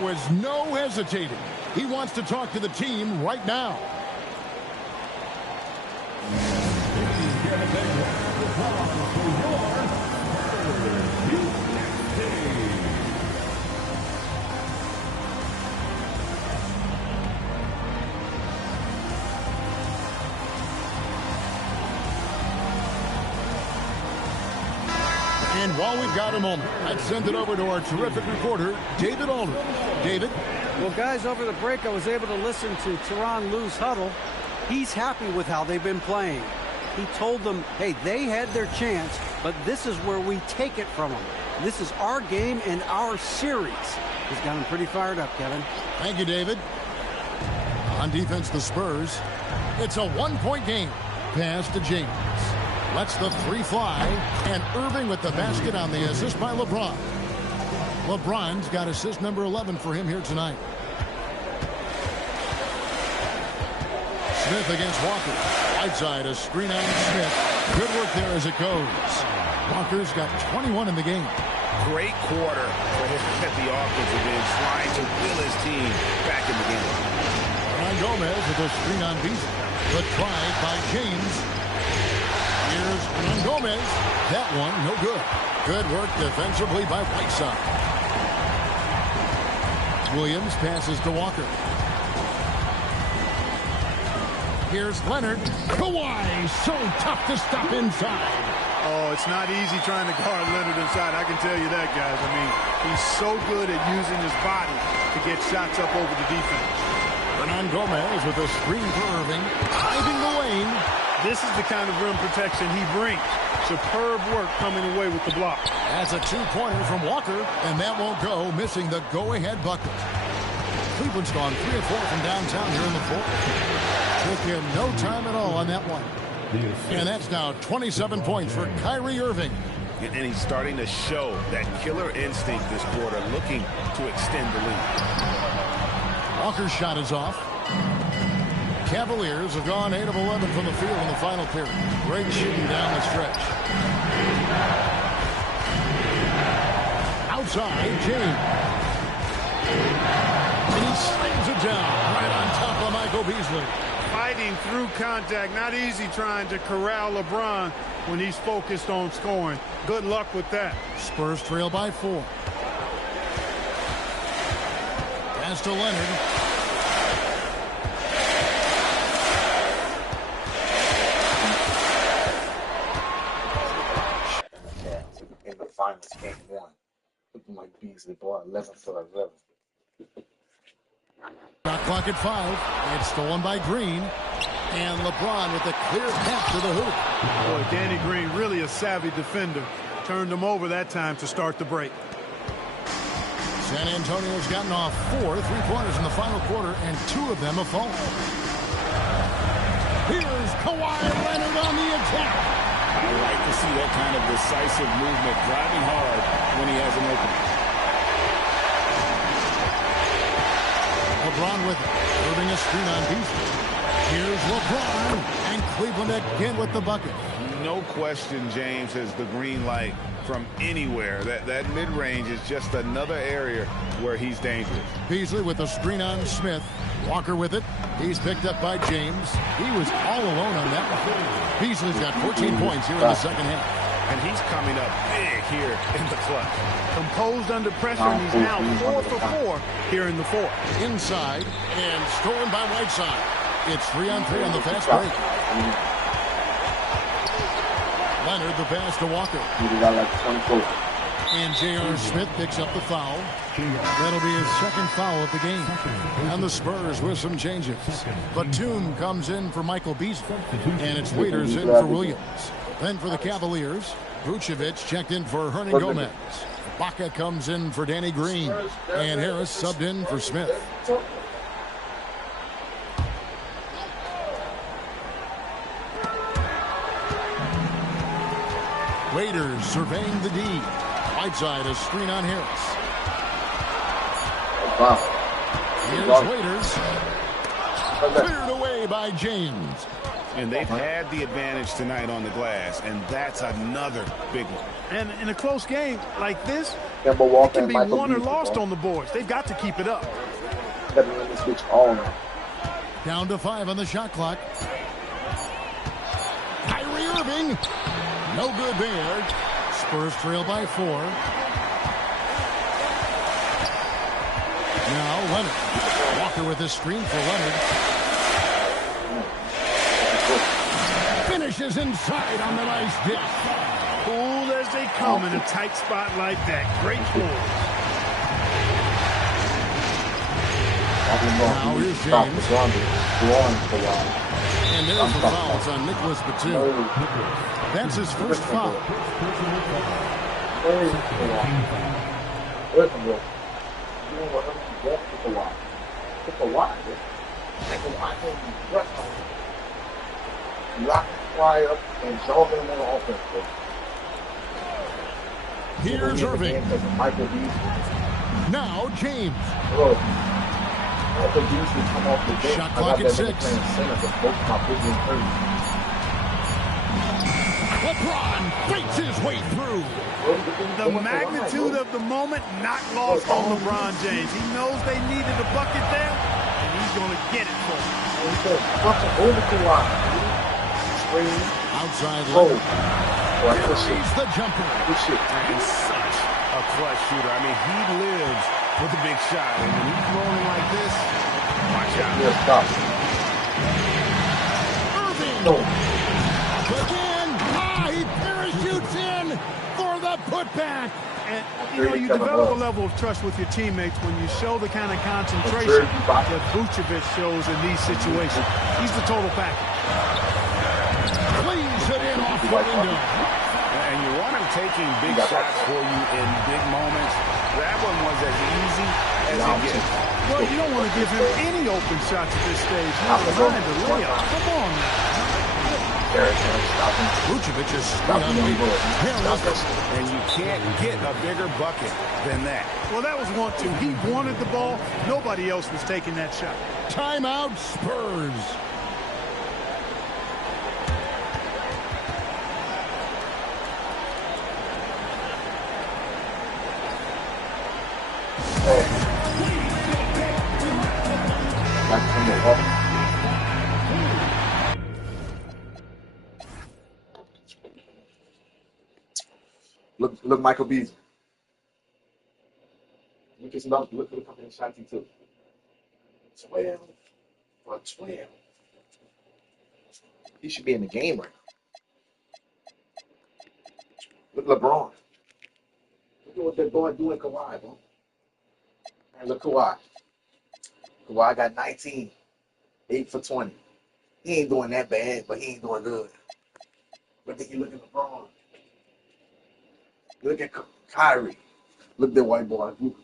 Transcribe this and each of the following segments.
was no hesitating. He wants to talk to the team right now. And while we've got a moment, let's send it over to our terrific reporter, David Aldridge. David? Well, guys, over the break, I was able to listen to Tyronn Lue's huddle. He's happy with how they've been playing. He told them, hey, they had their chance, but this is where we take it from them. This is our game and our series. He's got him pretty fired up, Kevin. Thank you, David. On defense, the Spurs. It's a one-point game. Pass to James. Lets the three fly, and Irving with the basket on the assist by LeBron. LeBron's got assist number 11 for him here tonight. Smith against Walker. Whiteside, a screen on Smith. Good work there as it goes. Walker's got 21 in the game. Great quarter for him at the offensive end, trying to will his team back in the game. Ryan Gomez with a screen on Beasley. The try by James. Here's Ryan Gomez. That one, no good. Good work defensively by Whiteside. Williams passes to Walker. Here's Leonard. Kawhi, so tough to stop inside. Oh, it's not easy trying to guard Leonard inside. I can tell you that, guys. I mean, he's so good at using his body to get shots up over the defense. Hernan Gomez with a screen for Irving. Driving the lane. This is the kind of rim protection he brings. Superb work coming away with the block. That's a two-pointer from Walker, and that won't go, missing the go-ahead bucket. Cleveland's gone 3 of 4 from downtown here in the fourth. Took him no time at all on that one. And that's now 27 points for Kyrie Irving. And he's starting to show that killer instinct this quarter, looking to extend the lead. Walker's shot is off. Cavaliers have gone 8 of 11 from the field in the final period. Great shooting down the stretch. Outside, James. And he slams it down right on top of Michael Beasley. Fighting through contact. Not easy trying to corral LeBron when he's focused on scoring. Good luck with that. Spurs trail by 4. Pass to Leonard. In the finals, game 1. Looking like Beasley ball 11 for 11. Shot clock at 5. It's stolen by Green. And LeBron with a clear path to the hoop. Boy, Danny Green, really a savvy defender. Turned him over that time to start the break. San Antonio's gotten off 4 3-pointers in the final quarter, and 2 of them have fallen. Here's Kawhi Leonard on the attack. I like to see that kind of decisive movement, driving hard when he has an opening. LeBron with it. Irving a screen on Beasley. Here's LeBron. And Cleveland again with the bucket. No question, James has the green light from anywhere. That mid-range is just another area where he's dangerous. Beasley with a screen on Smith. Walker with it. He's picked up by James. He was all alone on that one. Beasley's got 14 points here in the second half. And he's coming up big here in the clutch. Composed under pressure, and he's now 4 for 4 here in the fourth. Inside and stolen by Whiteside. It's 3-on-3 on the fast break. Leonard the pass to Walker. And J.R. Smith picks up the foul. That'll be his second foul of the game. And the Spurs with some changes. Batum comes in for Michael Beasley. And it's Waiters in for Williams. Then for the Cavaliers, Vucevic checked in for Hernan Gomez. Baca comes in for Danny Green. And Harris subbed in for Smith. Waiters surveying the D. Whiteside, a screen on Harris. Here's Waiters. Cleared away by James. And they've had the advantage tonight on the glass, and that's another big one. And in a close game like this, Kemba it Walker can and be Michael won or Beasley, lost bro. on the boards. They've got to keep it up. Gotta let me switch on. Down to 5 on the shot clock. Kyrie Irving. No good there. Spurs trail by 4. Now Leonard. Walker with his screen for Leonard. Finishes inside on the nice dish. Cool as they come in a tight spot like that. Great pull. Now here's James. And there's the fouls on Nicholas Batum. That's his first foul. Here's Irving. Now James. Shot clock at 6. LeBron fights his way through. The magnitude of the moment not lost on LeBron James. He knows they needed a bucket there, and he's going to get it for them. Outside Leonard. Sees the jumper. And such a clutch shooter. I mean, he lives with a big shot. And when he's rolling like this, watch out. Irving. Again. He parachutes in for the putback. And, you develop a level of trust with your teammates when you show the kind of concentration that Vucevic shows in these situations. He's the total package. Cleans it in off the window. And you want him taking big shots for you in big moments. That one was as easy as it gets. Well, you don't want to give him any open shots at this stage. Never mind the layup. Come on now. Vucevic is straight on the And you can't get a bigger bucket than that. Well, that was 1-2. He wanted the ball. Nobody else was taking that shot. Timeout Spurs. Look, Michael Beasley. Look at how many shots he took. 12 for 12. He should be in the game right now. Look, LeBron. Look at what that boy doing, Kawhi, bro. And look, Kawhi. Kawhi got 19, 8 for 20. He ain't doing that bad, but he ain't doing good. But then you look at LeBron. Look at Kyrie. Look at that white boy, Vucevic.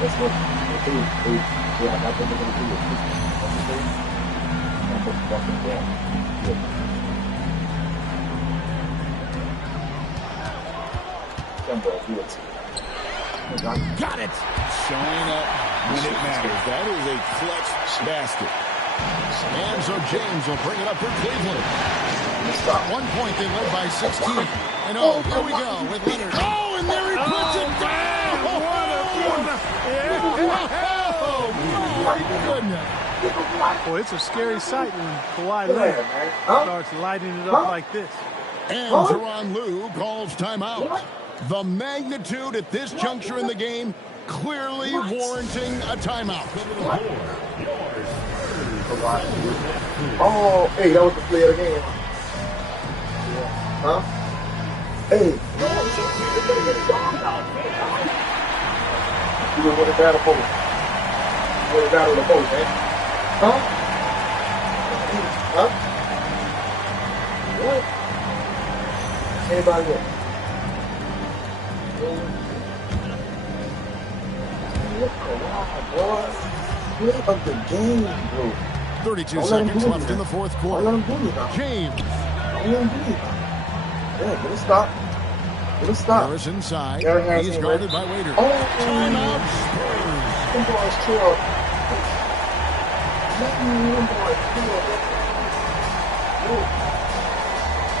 That's what I got them going to do. Got it. Showing up when it matters. That is a clutch basket. And so James will bring it up for Cleveland. At one point, they led by 16. And oh, here we go with Leonard. Oh, and there he puts it down. Oh, my goodness. Boy, it's a scary sight when Kawhi Leonard starts lighting it up like this. And Tyronn Lue calls timeout. The magnitude at this juncture in the game clearly warranting a timeout. Oh, hey, that was the play of the game. Huh? Hey. You gonna win the battle for me? Win the battle of the boat, man. Huh? Huh? What? Anybody else? Play of the game, bro. 32 seconds left in the fourth quarter. James. Yeah, get a stop. Get a stop. Harris inside. Harris He's guarded by Waiter. Oh, Timeout Spurs. them boys chill. Let them boys chill.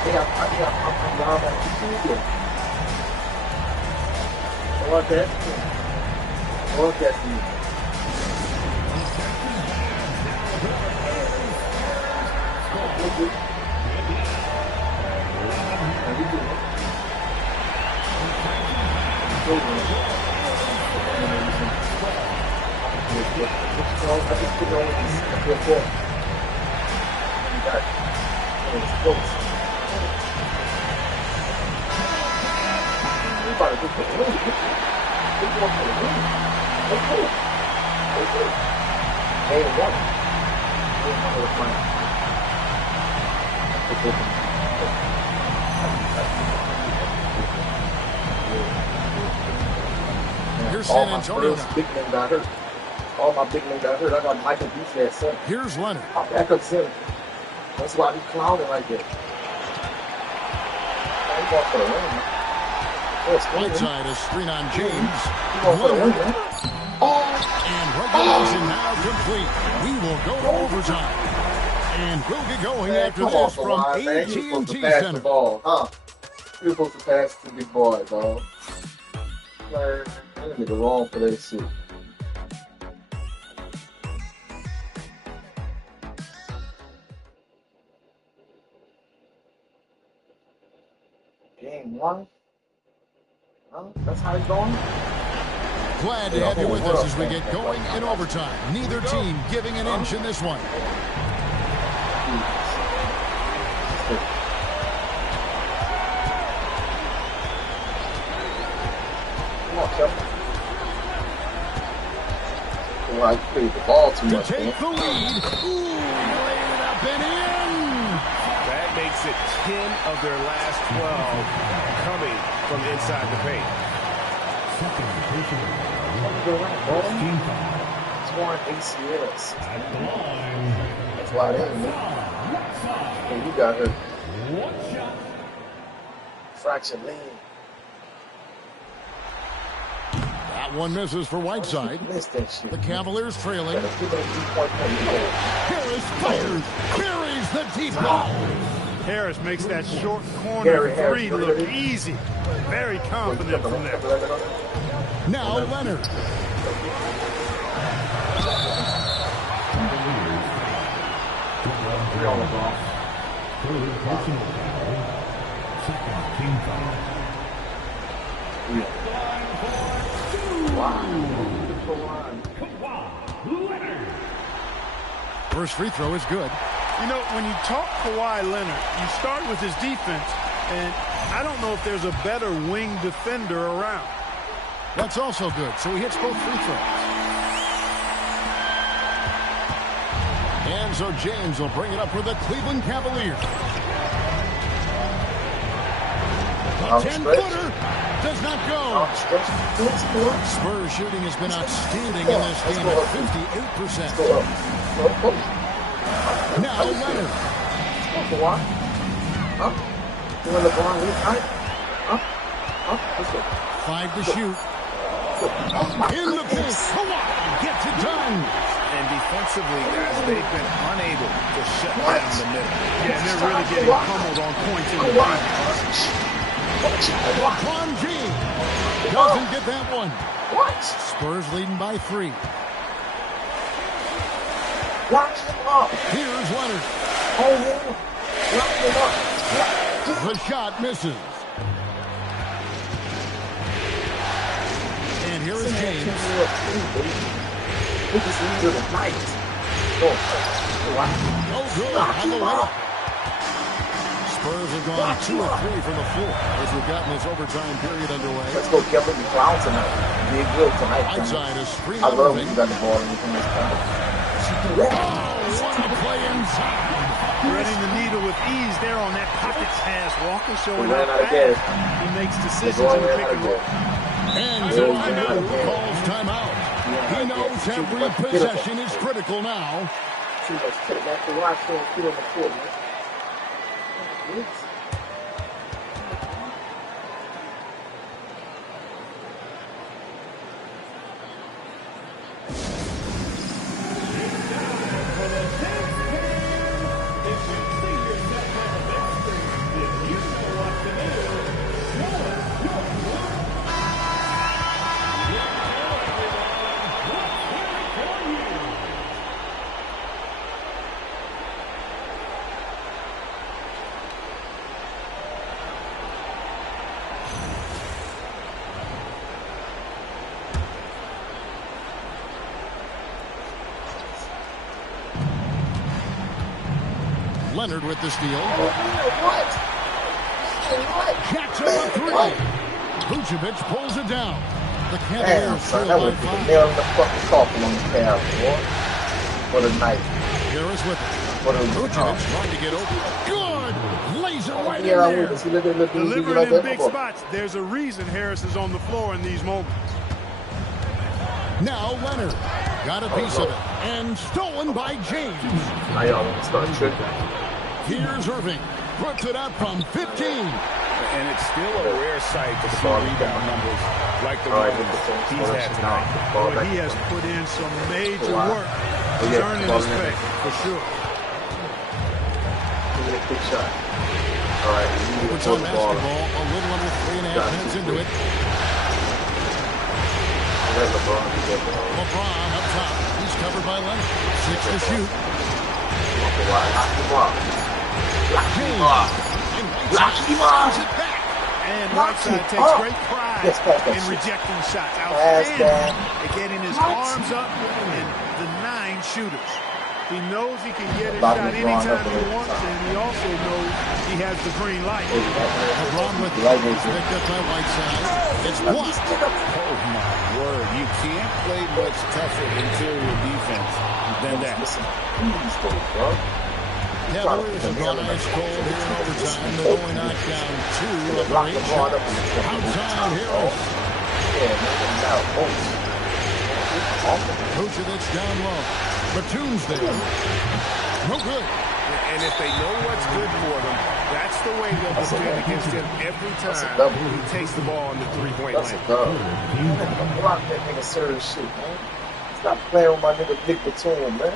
I'm down at the studio. Look at me. Look at me. Here's All San my Antonio. Spurs big men got hurt. All my big men got hurt. I got Michael Beasley at center. Here's Leonard. My backup center. That's why he clowning like that. He going for the win, man. Whiteside is screen on James. He going for the win, man. And regulation now complete. We will go to overtime. And we'll get going Man, after come on, this from Kawhi, man. You supposed to AT&T pass the Center. ball, huh? You're supposed to pass to the big boy, dog. Man, that nigga wrong for that shit. Game 1? Huh? That's how it's going? Glad to have you with us as we get going in overtime. Neither team giving an inch in this one. Come on, Kevin. Well, I played the ball too To much, man. take the lead. Ooh, laid it up and in. That makes it 10 of their last 12 coming from inside the paint. Torn ACLs. That's why they ain't moving. And you got her fractured leg. That one misses for Whiteside. Missed that shit. The Cavaliers trailing. Better give it a 3-point play. Harris fires. Buries the deep ball. Harris makes that short corner Harris, three look easy. Very confident from there. Now Leonard. First free throw is good. You know, when you talk Kawhi Leonard, you start with his defense, and I don't know if there's a better wing defender around. That's also good. So he hits both free throws. And so James will bring it up for the Cleveland Cavaliers. A 10-footer does not go. Spurs shooting has been outstanding in this game at 58%. Now Leonard. Doing LeBron lead height. Let's go. 5 to shoot. In the paint. Kawhi gets it done. And defensively, guys, they've been unable to shut down the middle. Yeah, they're really getting pummeled on points in the paint. LeBron James doesn't get that one. What? Spurs leading by 3. Lock him up. Here's Leonard. Oh, yeah. Lock him up. The shot misses. And here is James. This is into the night. No good on the way. Spurs have gone 2 of 3 from the floor as we've gotten this overtime period underway. Let's go Kevin the Brown tonight. Be good tonight. Outside is screen I love when Irving. you got the ball and you can just kind of. Oh, what a play inside. Threading the needle with ease there on that pocket pass. Walker showing Ran up out of gas. fast. He makes decisions in the pick and roll. And so calls timeout. He knows every possession is critical now. Too much take back to watch him put on the court, man. Leonard with the steal. What? Jacks up a three. Vucevic pulls it down. The Damn, Cavaliers son, trail that by was the 5. nail in the fucking coffin on the Cavs, boy. What a night. Harris with it. What a Vucevic trying to get open. Good! Lays it right in yeah, there. Delivering in big spots. There's a reason Harris is on the floor in these moments. Now Leonard got a piece of it and stolen by James. Now y'all want to start tripping. Here's Irving. Puts it up from 15. And it's still a rare sight to see rebound numbers like the ones he's had tonight. Boy, he has put in some major work. He's earning his pay, for sure. Big shot. All right, we need to It's throw on the ball. basketball, a little under 3.5 minutes into it. Let LeBron get the ball. LeBron up top. He's covered by Leonard. 6 to shoot. Lock him up. Lock him up. Lock him up. And Whiteside takes great pride in rejecting shots. Outstanding at getting his arms up and denying shooters. He knows he can get his shot anytime he wants, and he also knows he has the green light. LeBron with it. He's picked up by Whiteside. It's blocked. Oh, my word. You can't play much tougher interior defense than that. Cavaliers have gone ice cold here in overtime. They're only knocked down 2 of their 8 shots. Outside Harris. Vucevic down low. Batum's there. No good. And if they know what's good for them, that's the way they'll defend against him every time he takes the ball in the three-point That's a line. dub. Block that nigga serious shit, man. Stop playing with my nigga Nick Batum, man.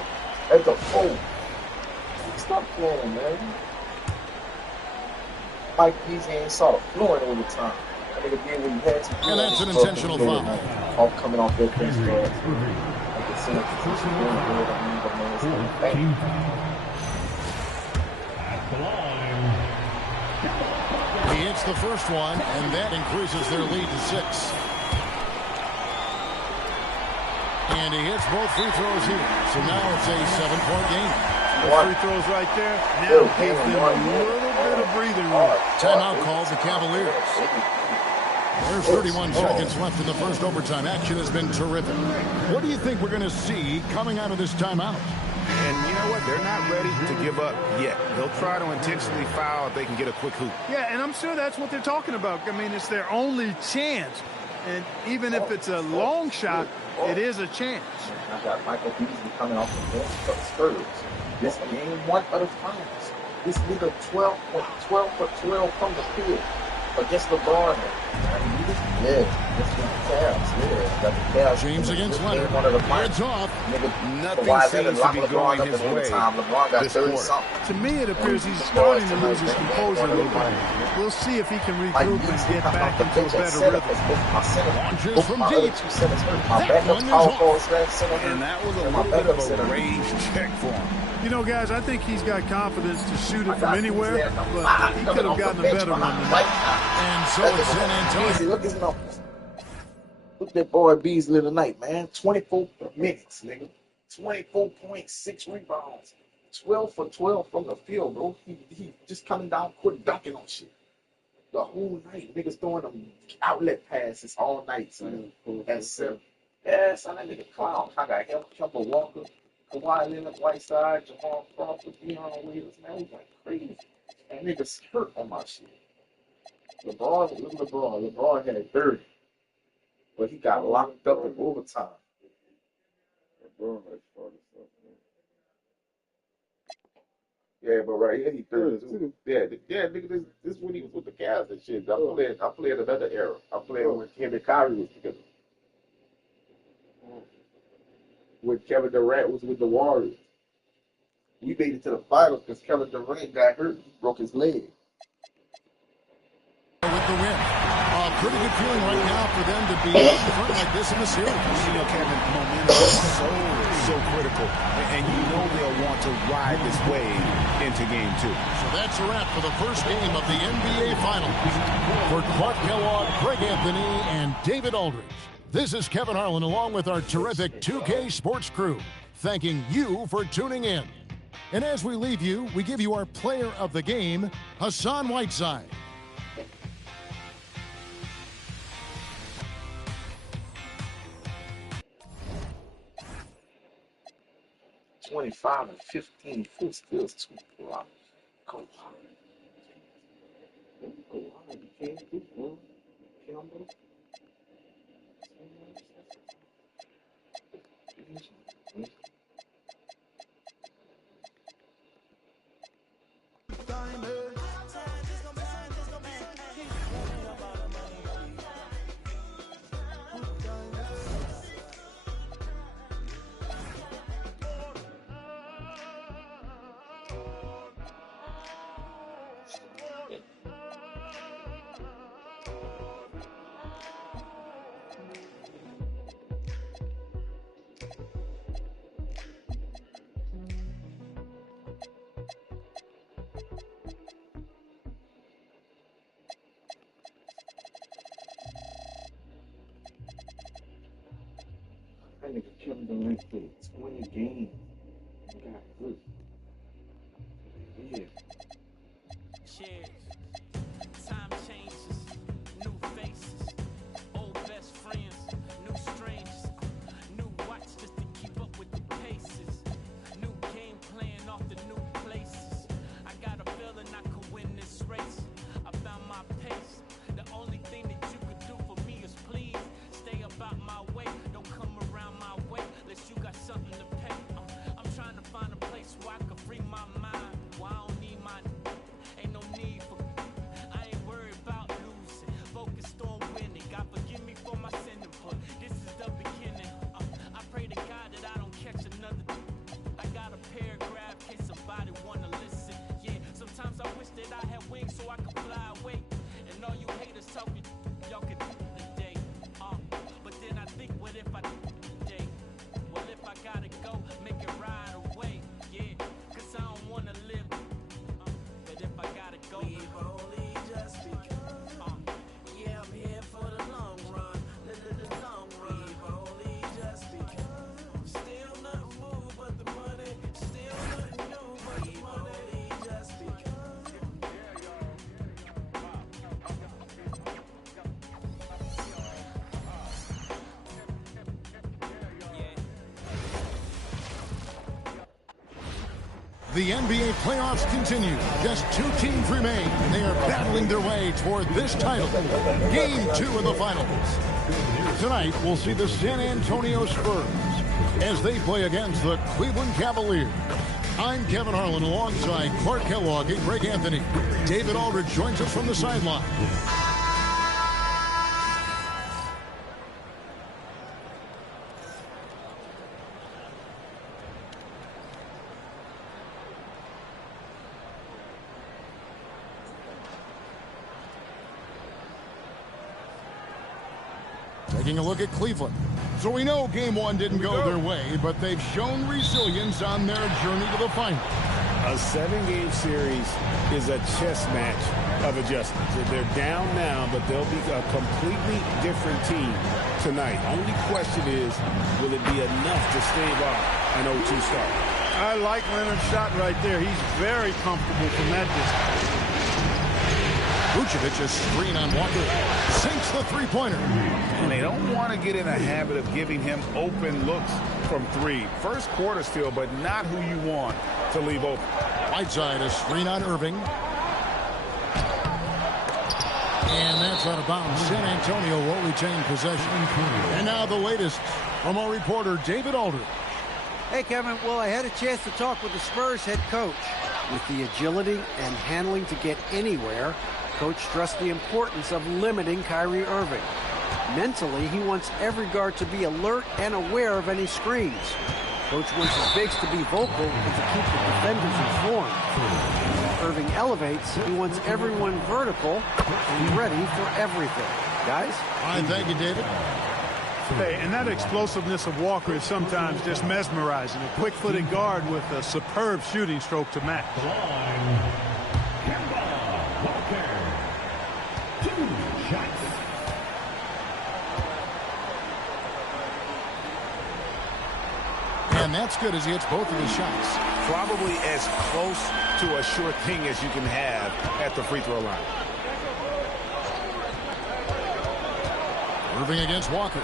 That's a fool. Stop playing, man. Mike Beasley ain't saw the floor in overtime. That nigga did what he had to do. And that's an intentional foul. All coming off their bench, bro. I can see it. He's doing good. I mean, but man, it's like, bang. He hits the first one, and that increases their lead to 6. And he hits both free throws here. So now it's a 7-point game. Free throws right there. Now gives them a little bit of breathing room. Timeout called the Cavaliers. There's 31 seconds left in the first overtime. Action has been terrific. What do you think we're going to see coming out of this timeout? And you know what? They're not ready to give up yet. They'll try to intentionally foul if they can get a quick hoop. Yeah, and I'm sure that's what they're talking about. I mean, it's their only chance. And even if it's a long shot, it is a chance. I got Michael Beasley coming off the bench for the Spurs. This game 1 of the finals. This nigga 12 for 12 from the field against LeBron. Yeah, that's the Cavs. Yeah, got the Cavs. James against Leonard. One of the It's finals. off. Nigga, Nothing Kawhi seems Leonard to locked be LeBron going up his in way overtime. LeBron got this 30 quarter. something. To me, it appears he's starting to lose his composure a little bit. We'll see if he can regroup and get back into a better rhythm. My center, Launches both from my deep. other 2 centers hurt. My That backup one is power off. forward center hurt. And that was a And my little bit backup of center a hurt. range check for him. You know, guys, I think he's got confidence to shoot it I from got anywhere, Beasley at the but five, he coming could have off the gotten a bench better one behind than Mike. that. And so Look it's San at Antonio. Beasley. Look at his numbers. Look at that boy Beasley tonight, man. 24 minutes, nigga. 24.6 rebounds. 12 for 12 from the field, bro. He just coming down court dunking on shit. The whole night. Niggas throwing them outlet passes all night, son. At 7. Yeah, son, that nigga clown. I got him, Kemba Walker, Kawhi Leonard, Whiteside, Jamal Crawford, Deion Williams, man. We went crazy. And niggas hurt on my shit. LeBron had 30. But he got locked up in overtime. Yeah, but right here he 32. Yeah, nigga, this is when he was with the Cavs and shit. I played another era. I played when him and Kyrie was together. When Kevin Durant was with the Warriors. We made it to the finals because Kevin Durant got hurt. He broke his leg. With the win. Pretty good feeling right now for them to be in front like this in the series. You know, Kevin, momentum is so critical. And you know they'll want to ride this wave into game 2. So that's a wrap for the first game of the NBA Finals. For Clark Kellogg, Greg Anthony, and David Aldridge, this is Kevin Harlan along with our terrific 2K Sports crew, thanking you for tuning in. And as we leave you, we give you our player of the game, Hassan Whiteside. 25 and 15 foot skills, 2 blocks. Go on. Go on. You can't do one. Campbell. That nigga Kevin Durant played 20 games and got hurt. Yeah. Cheers. Time changes. New faces. Old best friends. New strangers. New watch just to keep up with the paces. New game plan off the new places. I got a feeling I could win this race. I found my pace. The only thing that you could do for me is please stay about my way. Don't come around my way unless you got something to pay. I'm trying to find a place where I can free my mind. Why I don't need my ain't no need for I ain't worried about losing. Focused on winning. God forgive me for my sinning, but this is the beginning. I pray to God that I don't catch another. I got a paragraph in case somebody wanna listen. Yeah, sometimes I wish that I had wings so I could fly away. And all you haters talking, y'all could today. But then I think, what if I today? Well, if I gotta go, make it right away. Yeah, cause I don't wanna live. But if I gotta go, we've only just begun. Yeah, I'm here for the long run. The long run. We've only just begun. Still nothing moved but the money. Still nothing new but the money. We've only just begun. The NBA playoffs continue. Just 2 teams remain. They are battling their way toward this title. Game 2 of the finals. Tonight, we'll see the San Antonio Spurs as they play against the Cleveland Cavaliers. I'm Kevin Harlan alongside Clark Kellogg and Greg Anthony. David Aldridge joins us from the sideline. Taking a look at Cleveland. So we know game 1 didn't go their way, but they've shown resilience on their journey to the final. A 7-game series is a chess match of adjustments. They're down now, but they'll be a completely different team tonight. Only question is, will it be enough to stave off an 0-2 start? I like Leonard's shot right there. He's very comfortable from that distance. Vucevic's screen on Walker sinks the three-pointer. And they don't want to get in a habit of giving him open looks from 3. First quarter still, but not who you want to leave open. Whiteside, a screen on Irving. And that's out of bounds. San Antonio will retain possession. And now the latest from our reporter, David Aldridge. Hey, Kevin. Well, I had a chance to talk with the Spurs head coach. With the agility and handling to get anywhere, Coach stressed the importance of limiting Kyrie Irving. Mentally, he wants every guard to be alert and aware of any screens. Coach wants his bigs to be vocal and to keep the defenders informed. When Irving elevates, he wants everyone vertical and ready for everything. Guys? All right, thank you, David. Hey, and that explosiveness of Walker is sometimes just mesmerizing. A quick-footed guard with a superb shooting stroke to match. And that's good as he hits both of his shots. Probably as close to a sure thing as you can have at the free throw line. Irving against Walker.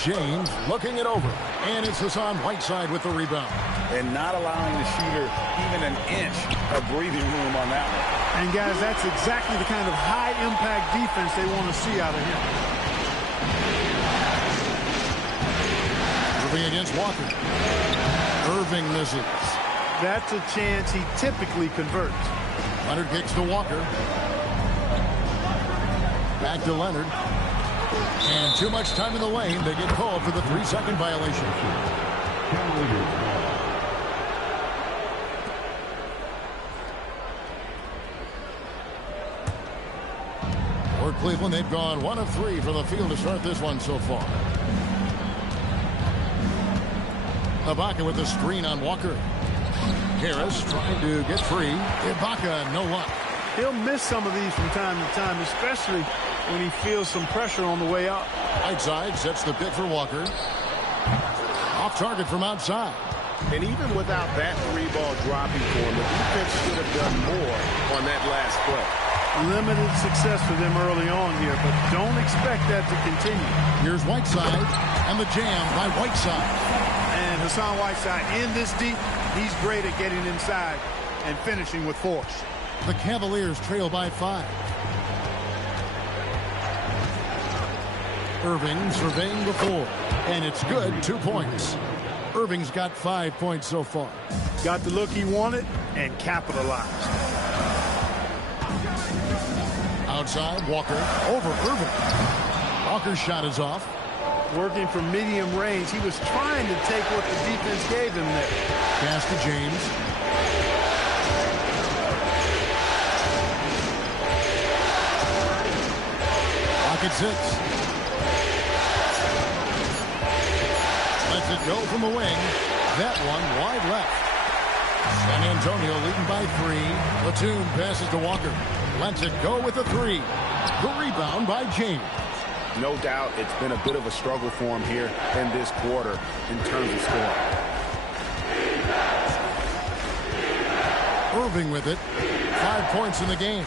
James looking it over. And it's Hassan Whiteside with the rebound. And not allowing the shooter even an inch of breathing room on that one. And, guys, that's exactly the kind of high-impact defense they want to see out of him. Irving against Walker. Irving misses. That's a chance he typically converts. Leonard kicks to Walker. Back to Leonard. And too much time in the lane. They get called for the 3-second violation. For Cleveland, they've gone 1 of 3 from the field to start this one so far. Ibaka with the screen on Walker. Harris trying to get free. Ibaka, no luck. He'll miss some of these from time to time, especially when he feels some pressure on the way up. Whiteside sets the pick for Walker. Off target from outside. And even without that 3-ball dropping for him, the defense should have done more on that last play. Limited success for them early on here, but don't expect that to continue. Here's Whiteside, and the jam by Whiteside. And Hassan Whiteside in this deep, he's great at getting inside and finishing with force. The Cavaliers trail by 5. Irving surveying the floor, and it's good, 2 points. Irving's got 5 points so far. Got the look he wanted and capitalized. Outside, Walker over Irving. Walker's shot is off. Working from medium range, he was trying to take what the defense gave him there. Pass to James. Pocket 6. Lets it go from the wing. That one wide left. San Antonio leading by 3. Batum passes to Walker. Lets it go with a 3. The rebound by James. No doubt it's been a bit of a struggle for him here in this quarter in terms of scoring. Irving with it. 5 points in the game.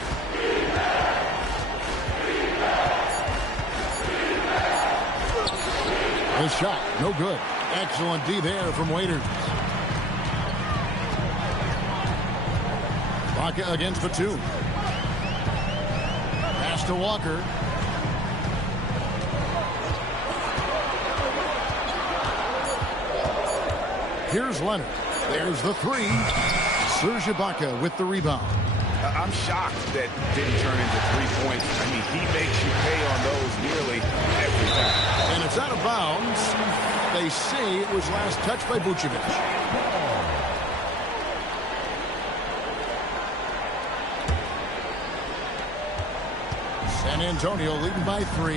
The shot, no good. Excellent D there from Waiters. Ibaka against Batum. Pass to Walker. Here's Leonard. There's the 3. Serge Ibaka with the rebound. I'm shocked that didn't turn into 3 points. I mean, he makes you pay on those nearly every time. And it's out of bounds. They say it was last touched by Vucevic. San Antonio leading by 3.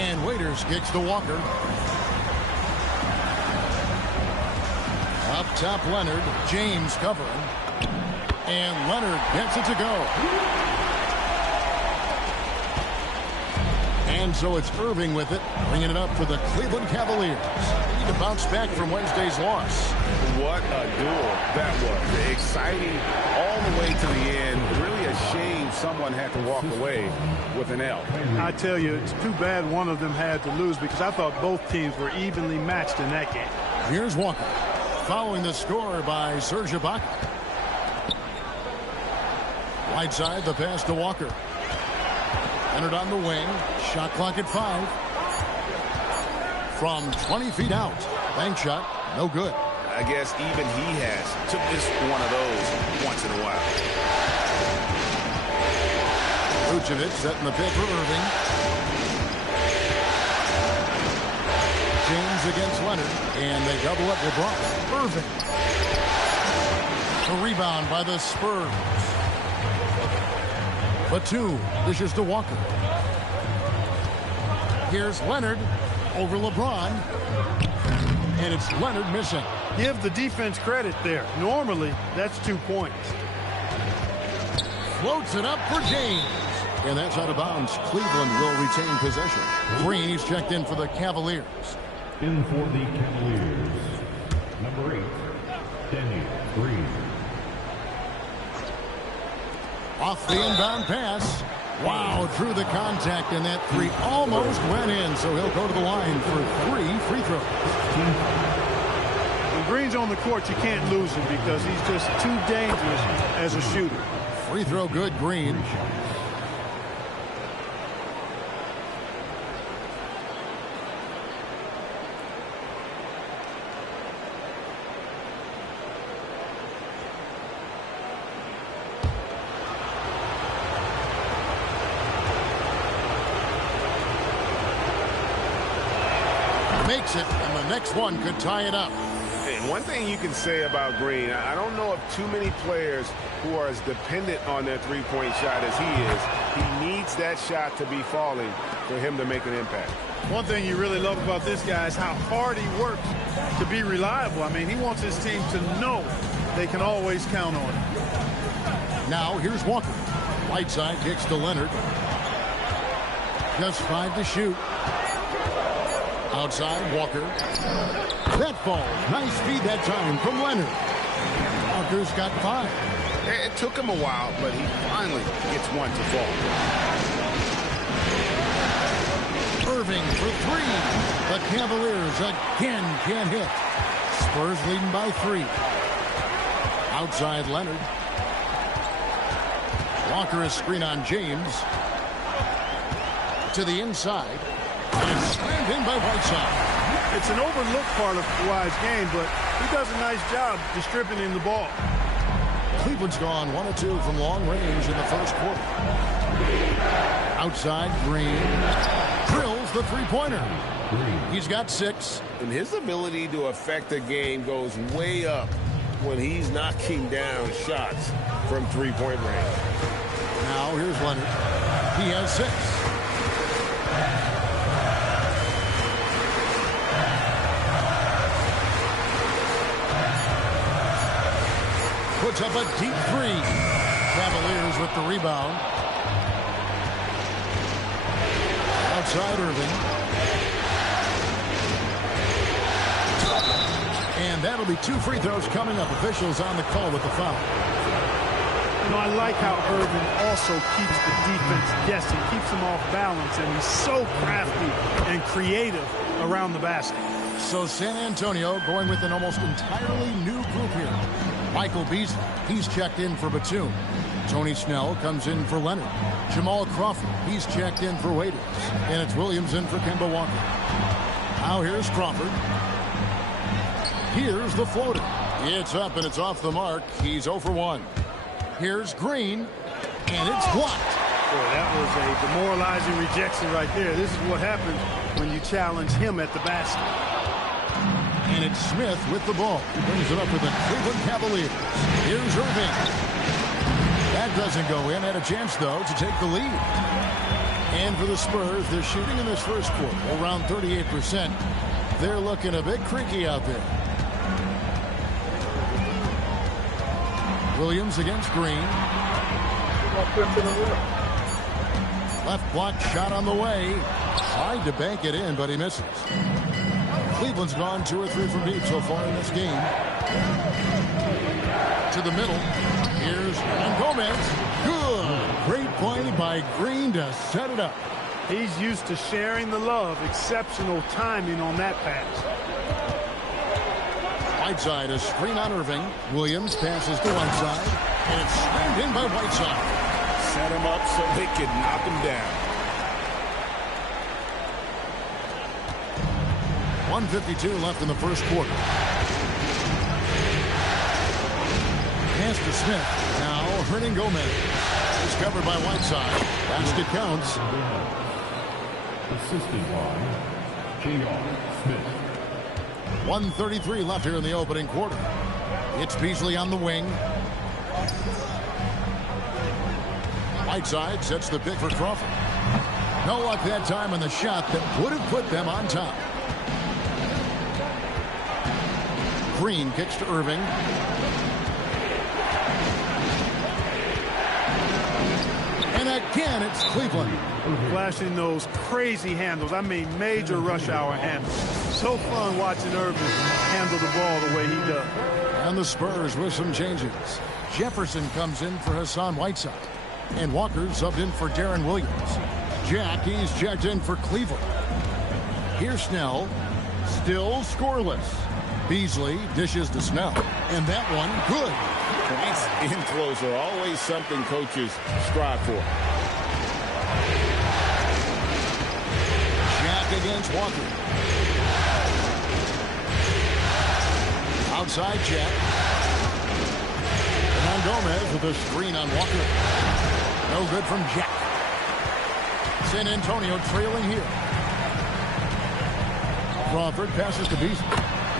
And Waiters kicks to Walker. Up top, Leonard. James covering. And Leonard gets it to go. And so it's Irving with it, bringing it up for the Cleveland Cavaliers. They need to bounce back from Wednesday's loss. What a duel that was. Exciting all the way to the end. Really a shame someone had to walk away with an L. I tell you, it's too bad one of them had to lose because I thought both teams were evenly matched in that game. Here's Walker, following the score by Serge Ibaka. Whiteside, the pass to Walker. Entered on the wing. Shot clock at 5. From 20 feet out. Bank shot, no good. I guess even he has to miss one of those once in a while. Vucevic setting the pick for Irving. James against Leonard. And they double up LeBron. Irving. A rebound by the Spurs. Batum dishes to Walker. Here's Leonard over LeBron. And it's Leonard missing. Give the defense credit there. Normally, that's 2 points. Floats it up for James. And that's out of bounds. Cleveland will retain possession. Green, he's checked in for the Cavaliers. In for the Cavaliers, number 8, Danny Green. Off the inbound pass. Wow, through the contact, and that three almost went in, so he'll go to the line for 3 free throws. When Green's on the court, you can't lose him because he's just too dangerous as a shooter. Free throw good, Green. Makes it, and the next one could tie it up. And one thing you can say about Green, I don't know of too many players who are as dependent on their three-point shot as he is. He needs that shot to be falling for him to make an impact. One thing you really love about this guy is how hard he works to be reliable. I mean, he wants his team to know they can always count on him. Now here's Walker. Whiteside kicks to Leonard. Just 5 to shoot. Outside, Walker. That falls. Nice feed that time from Leonard. Walker's got 5. It took him a while, but he finally gets one to fall. Irving for 3. The Cavaliers again can't hit. Spurs leading by 3. Outside, Leonard. Walker is screen on James. To the inside. And slammed in by Whiteside. It's an overlooked part of Kawhi's game, but he does a nice job distributing the ball. Cleveland's gone 1 of 2 from long range in the first quarter. Outside, Green drills the three-pointer. He's got 6. And his ability to affect the game goes way up when he's knocking down shots from three-point range. Now here's Leonard. He has 6. Puts up a deep 3. Cavaliers with the rebound. Outside Irving. And that'll be 2 free throws coming up. Officials on the call with the foul. You know, I like how Irving also keeps the defense guessing, keeps them off balance, and he's so crafty and creative around the basket. So San Antonio going with an almost entirely new group here. Michael Beasley, he's checked in for Batum. Tony Snell comes in for Leonard. Jamal Crawford, he's checked in for Waiters. And it's Williams in for Kemba Walker. Now here's Crawford. Here's the floater. It's up and it's off the mark. He's 0 for 1. Here's Green, and it's blocked. Boy, that was a demoralizing rejection right there. This is what happens when you challenge him at the basket. And it's Smith with the ball. He brings it up for the Cleveland Cavaliers. Here's Irving. That doesn't go in. Had a chance, though, to take the lead. And for the Spurs, they're shooting in this first quarter around 38%. They're looking a bit creaky out there. Williams against Green. Left block shot on the way. Tried to bank it in, but he misses. Cleveland's gone 2 or 3 from deep so far in this game. To the middle. Here's Gomez. Good. Great play by Green to set it up. He's used to sharing the love. Exceptional timing on that pass. Whiteside, a screen on Irving. Williams passes to Whiteside. And it's slammed in by Whiteside. Set him up so they could knock him down. 1:52 left in the first quarter. Pass to Smith. Now Hernan Gomez is covered by Whiteside. Basket counts. Assisted by J.R. Smith. 1:33 left here in the opening quarter. It's Beasley on the wing. Whiteside sets the pick for Crawford. No luck that time on the shot that would have put them on top. Green kicks to Irving. And Again, it's Cleveland. Flashing those crazy handles. I mean, major rush hour handles. So fun watching Irving handle the ball the way he does. And the Spurs with some changes. Jefferson comes in for Hassan Whiteside. And Walker subbed in for Darren Williams. He's checked in for Cleveland. Here's Snell. Still scoreless. Beasley dishes to Snell. And that one, good. Points in closer, always something coaches strive for. Jack against Walker. Outside Jack. And Gomez with a screen on Walker. No good from Jack. San Antonio trailing here. Crawford passes to Beasley.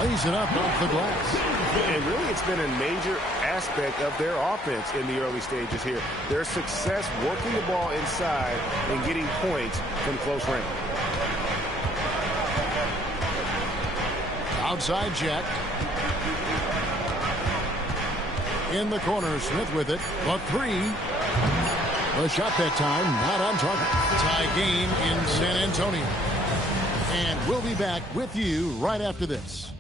Lays it up off the glass. And really, it's been a major aspect of their offense in the early stages here. Their success working the ball inside and getting points from close range. Outside Jack. In the corner, Smith with it. A three. The shot that time, not on target. Tie game in San Antonio. And we'll be back with you right after this.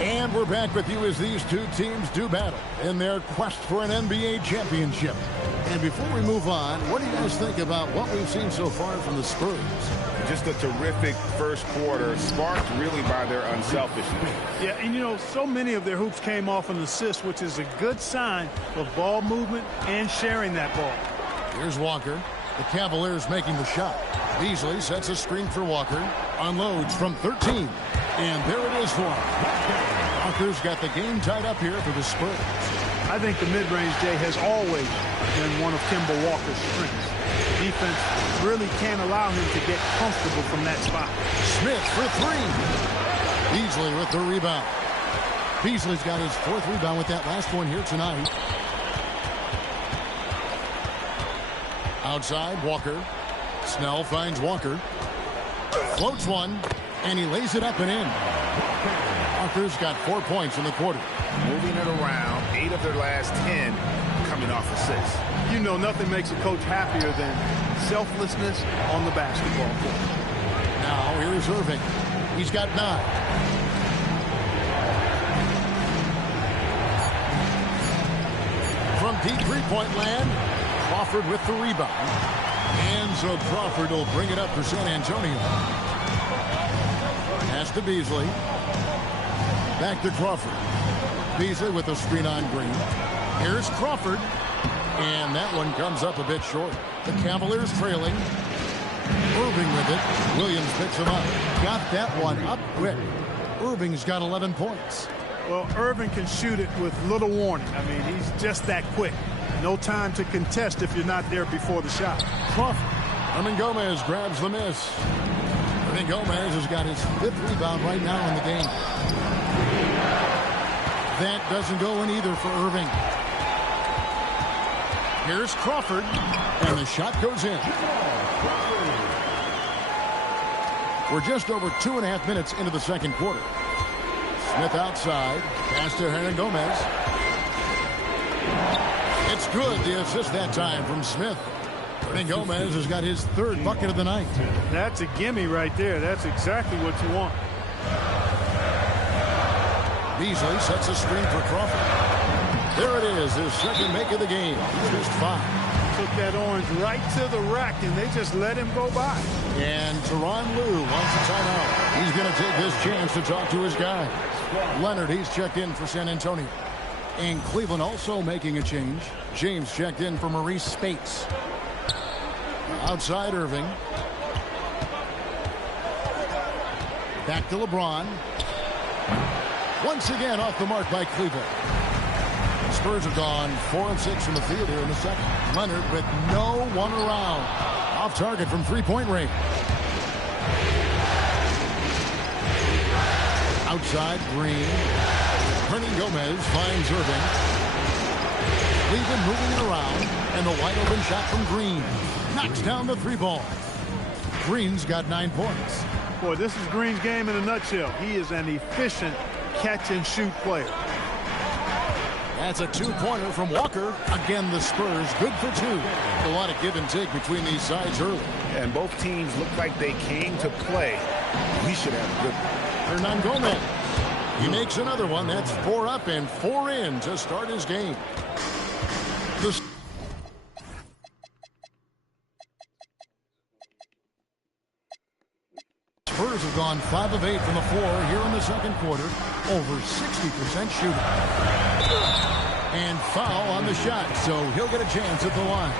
And we're back with you as these two teams do battle in their quest for an NBA championship. And before we move on, what do you guys think about what we've seen so far from the Spurs? Just a terrific first quarter, sparked really by their unselfishness. Yeah, and you know, so many of their hoops came off an assist, which is a good sign of ball movement and sharing that ball. Here's Walker. The Cavaliers making the shot. Beasley sets a screen for Walker. Unloads from 13. And there it is for him. Walker's got the game tied up here for the Spurs. I think the mid-range, Jay, has always been one of Kemba Walker's strengths. Defense really can't allow him to get comfortable from that spot. Smith for three. Beasley with the rebound. Beasley's got his fourth rebound with that last one here tonight. Outside, Walker. Snell finds Walker. Floats one, and he lays it up and in. Walker's got 4 points in the quarter. Moving it around, 8 of their last 10 coming off assists. You know, nothing makes a coach happier than selflessness on the basketball court. Now here's Irving. He's got 9. From deep three-point land, Crawford with the rebound. And so Crawford will bring it up for San Antonio. Pass to Beasley. Back to Crawford. Beasley with a screen on Green. Here's Crawford. And that one comes up a bit short. The Cavaliers trailing. Irving with it. Williams picks him up. Got that one up quick. Irving's got 11 points. Well, Irving can shoot it with little warning. I mean, he's just that quick. No time to contest if you're not there before the shot. Crawford. Gomez grabs the miss. Gomez has got his 5th rebound right now in the game. That doesn't go in either for Irving. Here's Crawford, and the shot goes in. We're just over 2.5 minutes into the second quarter. Smith outside, pass to Gomez. It's good, the assist that time from Smith. Gomez has got his 3rd bucket of the night. That's a gimme right there. That's exactly what you want. Beasley sets a screen for Crawford. There it is, his 2nd make of the game. Just 5. Took that orange right to the rack, and they just let him go by. And Tyronn Lue wants a timeout. He's going to take this chance to talk to his guy. Leonard, he's checked in for San Antonio. And Cleveland also making a change. James checked in for Maurice Spates. Outside Irving. Back to LeBron. Once again off the mark by Cleveland. Spurs have gone 4 of 6 from the field here in the second. Leonard with no one around. Off target from three-point range. Outside Green. Gomez finds Irving. Cleveland moving it around. And the wide open shot from Green. Knocks down the 3 ball. Green's got 9 points. Boy, this is Green's game in a nutshell. He is an efficient catch-and-shoot player. That's a two-pointer from Walker. Again, the Spurs good for two. A lot of give and take between these sides early. And both teams look like they came to play. We should have a good one. Hernan Gomez. He makes another one. That's 4 up and 4 in to start his game. The Spurs have gone 5 of 8 from the floor here in the second quarter. Over 60% shooting. And foul on the shot, so he'll get a chance at the line.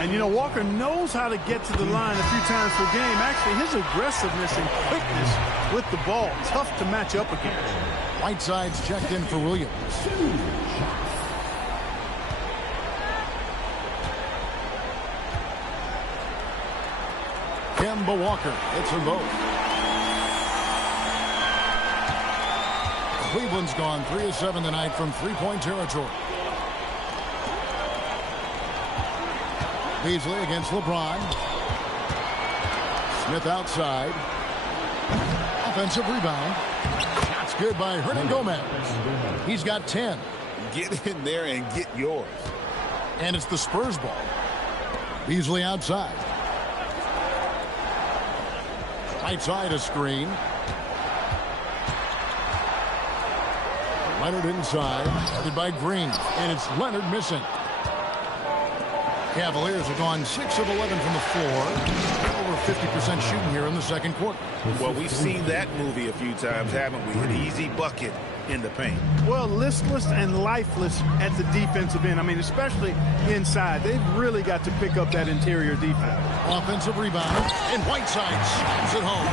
And, you know, Walker knows how to get to the line a few times per game. Actually, his aggressiveness and quickness with the ball, tough to match up against. Whiteside's checked in for Williams. Kemba Walker hits them both. Cleveland's gone 3 of 7 tonight from three-point territory. Beasley against LeBron. Smith outside. Offensive rebound. That's good by Hernan Gomez. He's got 10. Get in there and get yours. And it's the Spurs ball. Beasley outside. Right side a screen. Leonard inside, guarded by Green, and it's Leonard missing. Cavaliers have gone 6 of 11 from the floor. Over 50% shooting here in the second quarter. Well, we've seen that movie a few times, haven't we? An easy bucket in the paint. Well, listless and lifeless at the defensive end. I mean, especially inside. They've really got to pick up that interior defense. Offensive rebound, and Whiteside slams it home.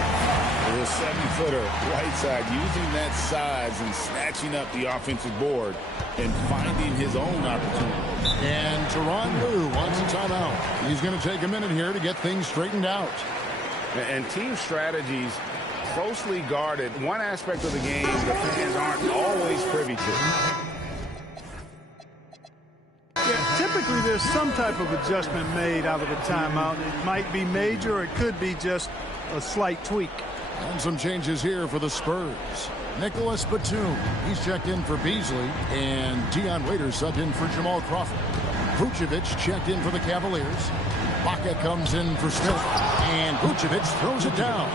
The 7-footer Whiteside using that size and snatching up the offensive board and finding his own opportunity. And Tyronn Lue wants a timeout. He's going to take a minute here to get things straightened out. And team strategies closely guarded. One aspect of the game the fans aren't always privy to. Yeah, typically there's some type of adjustment made out of a timeout. It might be major, or it could be just a slight tweak. And some changes here for the Spurs. Nicholas Batum, he's checked in for Beasley, and Dion Waiters subbed in for Jamal Crawford. Vucevic checked in for the Cavaliers. Baca comes in for Smith, and Vucevic throws it down.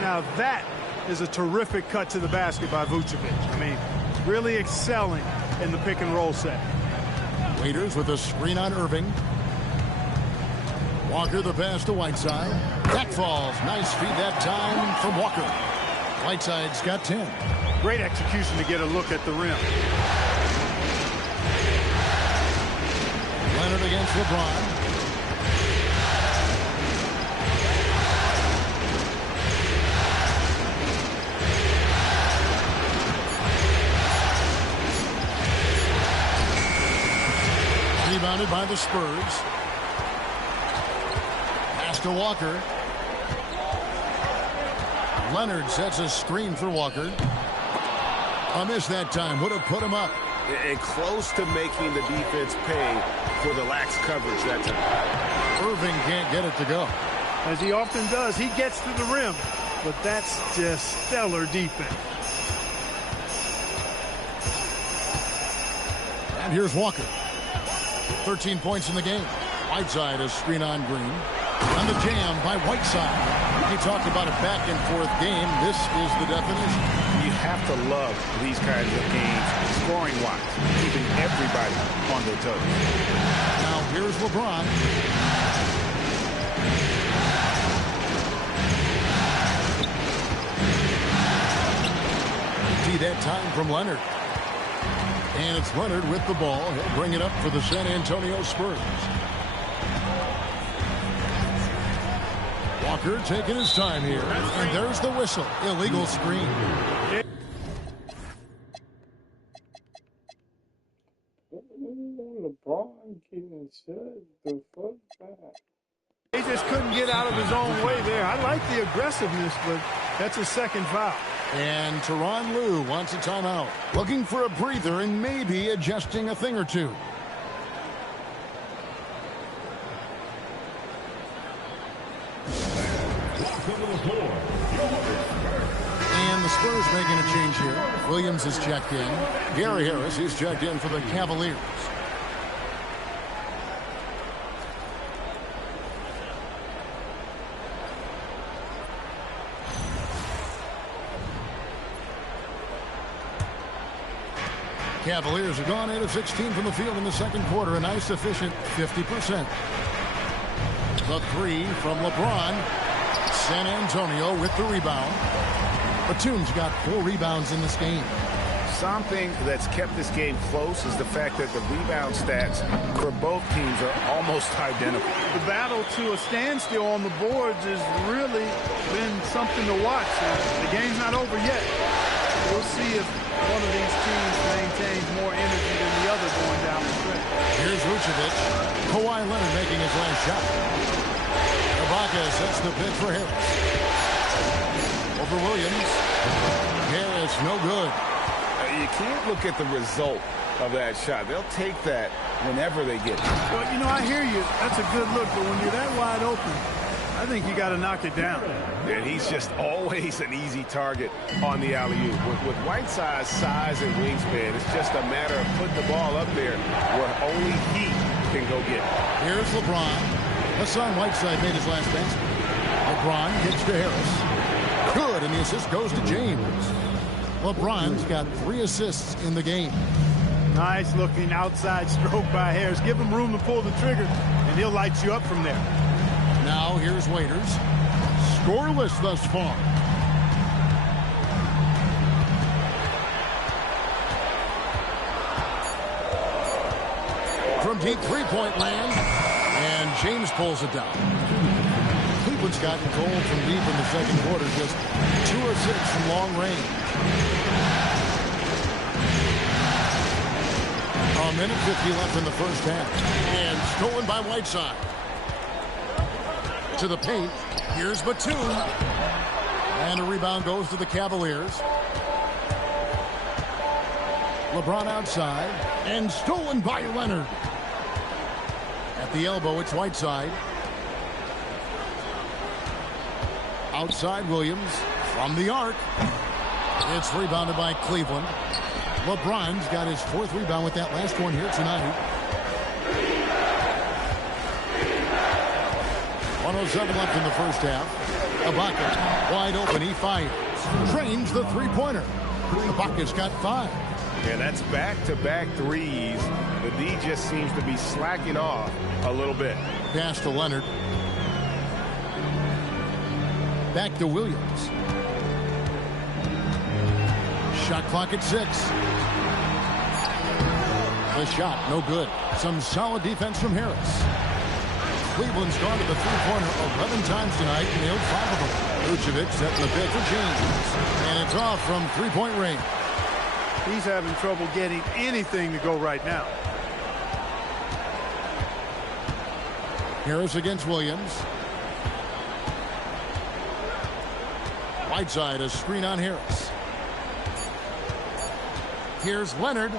Now that is a terrific cut to the basket by Vucevic. I mean, really excelling in the pick and roll set. Waiters with a screen on Irving. Walker the pass to Whiteside. Back falls. Nice feed that time from Walker. Whiteside's got 10. Great execution to get a look at the rim. Leonard against LeBron. Rebounded by the Spurs. Pass to Walker. Leonard sets a screen for Walker. A miss that time. Would have put him up. And close to making the defense pay for the lax coverage that time. Irving can't get it to go. As he often does, he gets to the rim. But that's just stellar defense. And here's Walker. 13 points in the game. Whiteside a screen on Green. On the jam by Whiteside. You talked about a back-and-forth game. This is the definition. You have to love these kinds of games, scoring-wise, keeping everybody on their toes. Now here's LeBron. See that time from Leonard. And it's Leonard with the ball. He'll bring it up for the San Antonio Spurs. Walker taking his time here. And there's the whistle. Illegal screen. LeBron getting set the fuck back. He just couldn't get out of his own way there. I like the aggressiveness, but that's a second foul. And Tyronn Lue wants a timeout. Looking for a breather and maybe adjusting a thing or two. And the Spurs making a change here. Williams is checked in. Gary Harris is checked in for the Cavaliers. Cavaliers are gone 8 of 16 from the field in the second quarter. A nice efficient 50%. The three from LeBron. San Antonio with the rebound. Batum's got 4 rebounds in this game. Something that's kept this game close is the fact that the rebound stats for both teams are almost identical. The battle to a standstill on the boards has really been something to watch. The game's not over yet. We'll see if one of these teams maintains more energy than the other going down the stretch. Here's Vucevic. Kawhi Leonard making his last shot. Ibaka sets the pitch for Harris. Over Williams. Harris, no good. You can't look at the result of that shot. They'll take that whenever they get it. Well, you know, I hear you. That's a good look, but when you're that wide open, I think you got to knock it down. And he's just always an easy target on the alley-oop. With Whiteside's size and wingspan, it's just a matter of putting the ball up there where only he can go get it. Here's LeBron. Hassan Whiteside made his last basket. LeBron gets to Harris. Good, and the assist goes to James. LeBron's got 3 assists in the game. Nice looking outside stroke by Harris. Give him room to pull the trigger, and he'll light you up from there. Now here's Waiters. Scoreless thus far. From deep three-point land, and James pulls it down. Cleveland's gotten cold from deep in the second quarter, just 2 of 6 from long range. A minute 50 left in the first half, and stolen by Whiteside. To the paint. Here's Batum. And a rebound goes to the Cavaliers. LeBron outside. And stolen by Leonard. At the elbow, it's Whiteside. Outside Williams. From the arc. It's rebounded by Cleveland. LeBron's got his 4th rebound with that last one here tonight. 107 left in the first half. Ibaka wide open. He fires. Drains the three-pointer. Ibaka's got 5. Yeah, that's back-to-back threes. The D just seems to be slacking off a little bit. Pass to Leonard. Back to Williams. Shot clock at 6. The shot, no good. Some solid defense from Harris. Cleveland's gone to the three-pointer 11 times tonight, nailed 5 of them. Vucevic setting the pick for James. And it's off from three-point range. He's having trouble getting anything to go right now. Harris against Williams. Whiteside, a screen on Harris. Here's Leonard.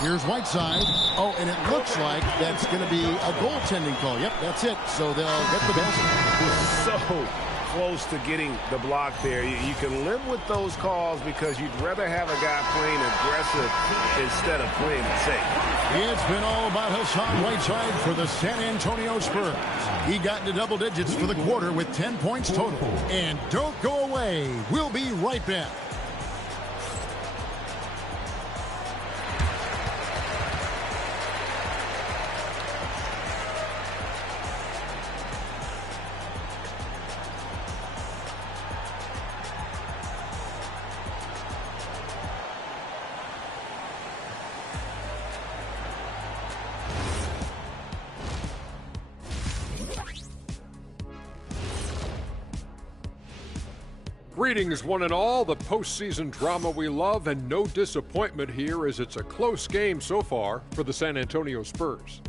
Here's Whiteside. Oh, and it looks like that's going to be a goaltending call. Yep, that's it. So they'll get the basket. So close to getting the block there. You can live with those calls because you'd rather have a guy playing aggressive instead of playing it safe. It's been all about Hassan Whiteside for the San Antonio Spurs. He got into double digits for the quarter with 10 points total. And don't go away. We'll be right back. Greetings, one and all. The postseason drama we love, and no disappointment here as it's a close game so far for the San Antonio Spurs.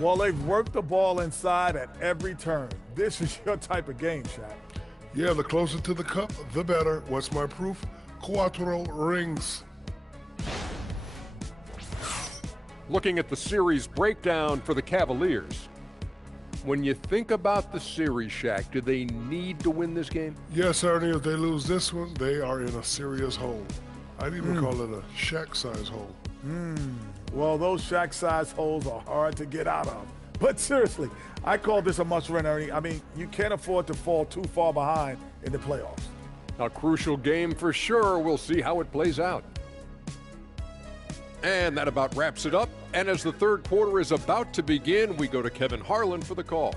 Well, they've worked the ball inside at every turn. This is your type of game, Shaq. Yeah, the closer to the cup, the better. What's my proof? Cuatro rings. Looking at the series breakdown for the Cavaliers. When you think about the series, Shaq, do they need to win this game? Yes, Ernie, if they lose this one, they are in a serious hole. I'd even call it a Shaq-size hole. Well, those Shaq-size holes are hard to get out of. But seriously, I call this a must-win, Ernie. I mean, you can't afford to fall too far behind in the playoffs. A crucial game for sure. We'll see how it plays out. And that about wraps it up. And as the third quarter is about to begin, we go to Kevin Harlan for the call.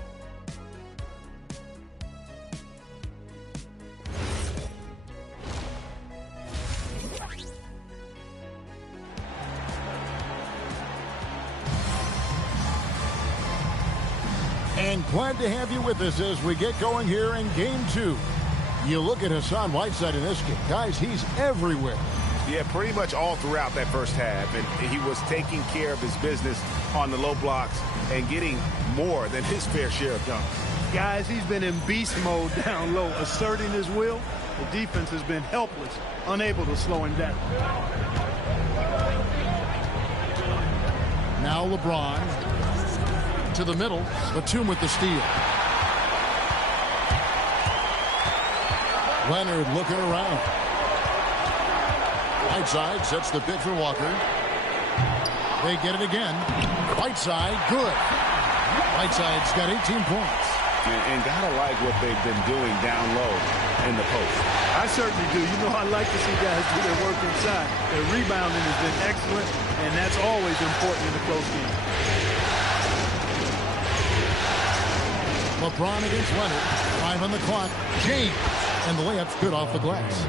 And glad to have you with us as we get going here in Game 2. You look at Hassan Whiteside in this game. Guys, he's everywhere. Yeah, pretty much all throughout that first half. And he was taking care of his business on the low blocks and getting more than his fair share of dunks. Guys, he's been in beast mode down low, asserting his will. The defense has been helpless, unable to slow him down. Now LeBron to the middle. Batum with the steal. Leonard looking around. Whiteside sets the pick for Walker. They get it again. Whiteside, good. Whiteside's got 18 points. And gotta like what they've been doing down low in the post. I certainly do. You know, I like to see guys do their work inside. Their rebounding has been excellent, and that's always important in a close game. LeBron against Leonard. 5 on the clock. James. And the layup's good off the glass.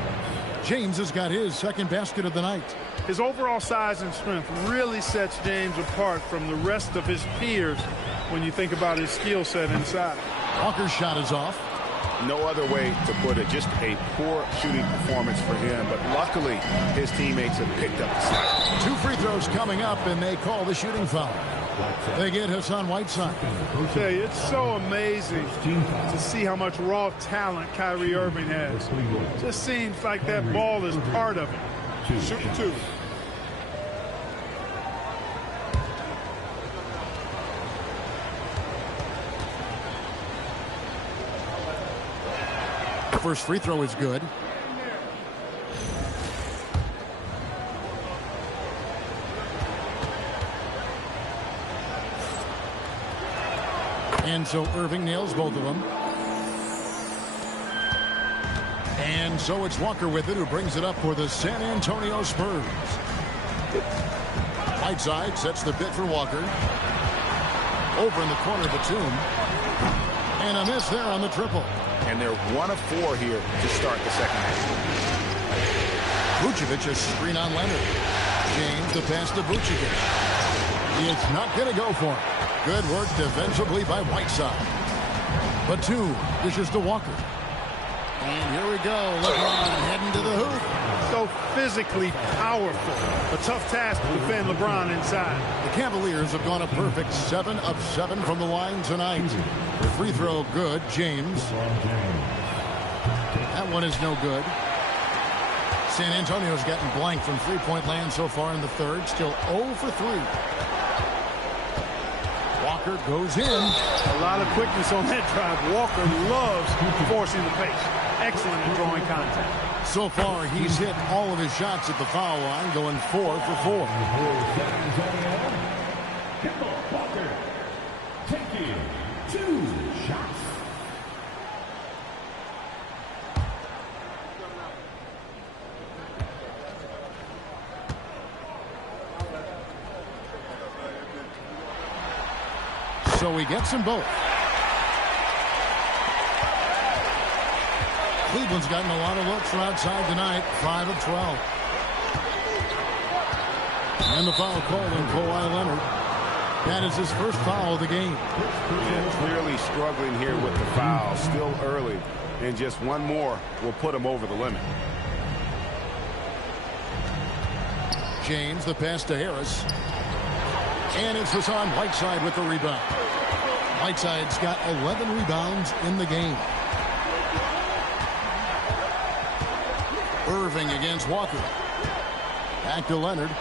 James has got his second basket of the night. His overall size and strength really sets James apart from the rest of his peers when you think about his skill set inside. Walker's shot is off. No other way to put it. Just a poor shooting performance for him. But luckily, his teammates have picked up the slack. 2 free throws coming up, and they call the shooting foul. They get Hassan Whiteside. I tell you, it's so amazing to see how much raw talent Kyrie Irving has. Just seems like that ball is part of it. Shoot 2. First free throw is good. And so Irving nails both of them. And so it's Walker with it, who brings it up for the San Antonio Spurs. Whiteside sets the bit for Walker. Over in the corner, Batum. And a miss there on the triple. And they're 1 of 4 here to start the second half. Vucevic a screen on Leonard. James the pass to Vucevic. It's not going to go for him. Good work defensively by Whiteside. Batum dishes to Walker. And here we go. LeBron heading to the hoop. So physically powerful. A tough task to defend LeBron inside. The Cavaliers have gone a perfect 7 of 7 from the line tonight. Free throw good. James. That one is no good. San Antonio's gotten blank from three-point land so far in the third. Still 0 for 3. Walker goes in. A lot of quickness on that drive. Walker loves forcing the pace. Excellent in drawing contact. So far, he's hit all of his shots at the foul line, going 4 for 4. Kemba Walker taking 2 shots. So he gets them both. Cleveland's gotten a lot of looks from outside tonight. 5 of 12. And the foul called on Kawhi Leonard. That is his first foul of the game. Yeah, clearly struggling here with the foul. Still early. And just one more will put him over the limit. James, the pass to Harris. And it's Hassan Whiteside with the rebound. Whiteside's got 11 rebounds in the game. Irving against Walker. Back to Leonard.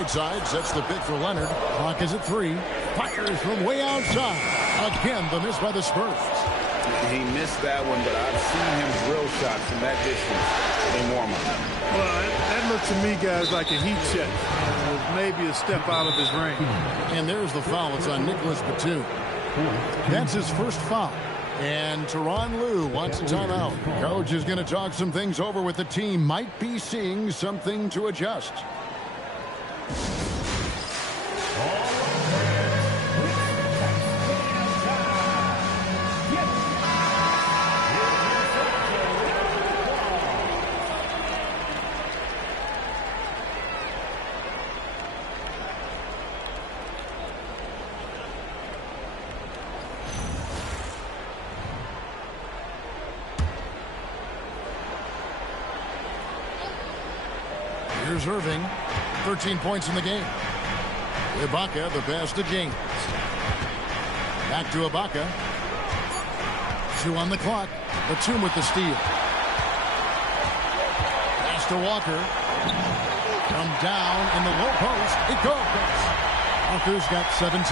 Whiteside sets the pick for Leonard. Clock is at 3. Fires from way outside. Again, the miss by the Spurs. He missed that one, but I've seen him drill shots from that distance in warm-up. Well, that looks to me, guys, like a heat check. Maybe a step out of his range. And there's the foul. It's on Nicholas Batum. That's his first foul. And Tyronn Lue wants a timeout. Coach is going to talk some things over with the team. Might be seeing something to adjust. Here's Irving. 13 points in the game. Ibaka, the pass to James. Back to Ibaka. 2 on the clock. Batum with the steal. Pass to Walker. From down in the low post. It goes. Walker's got 17.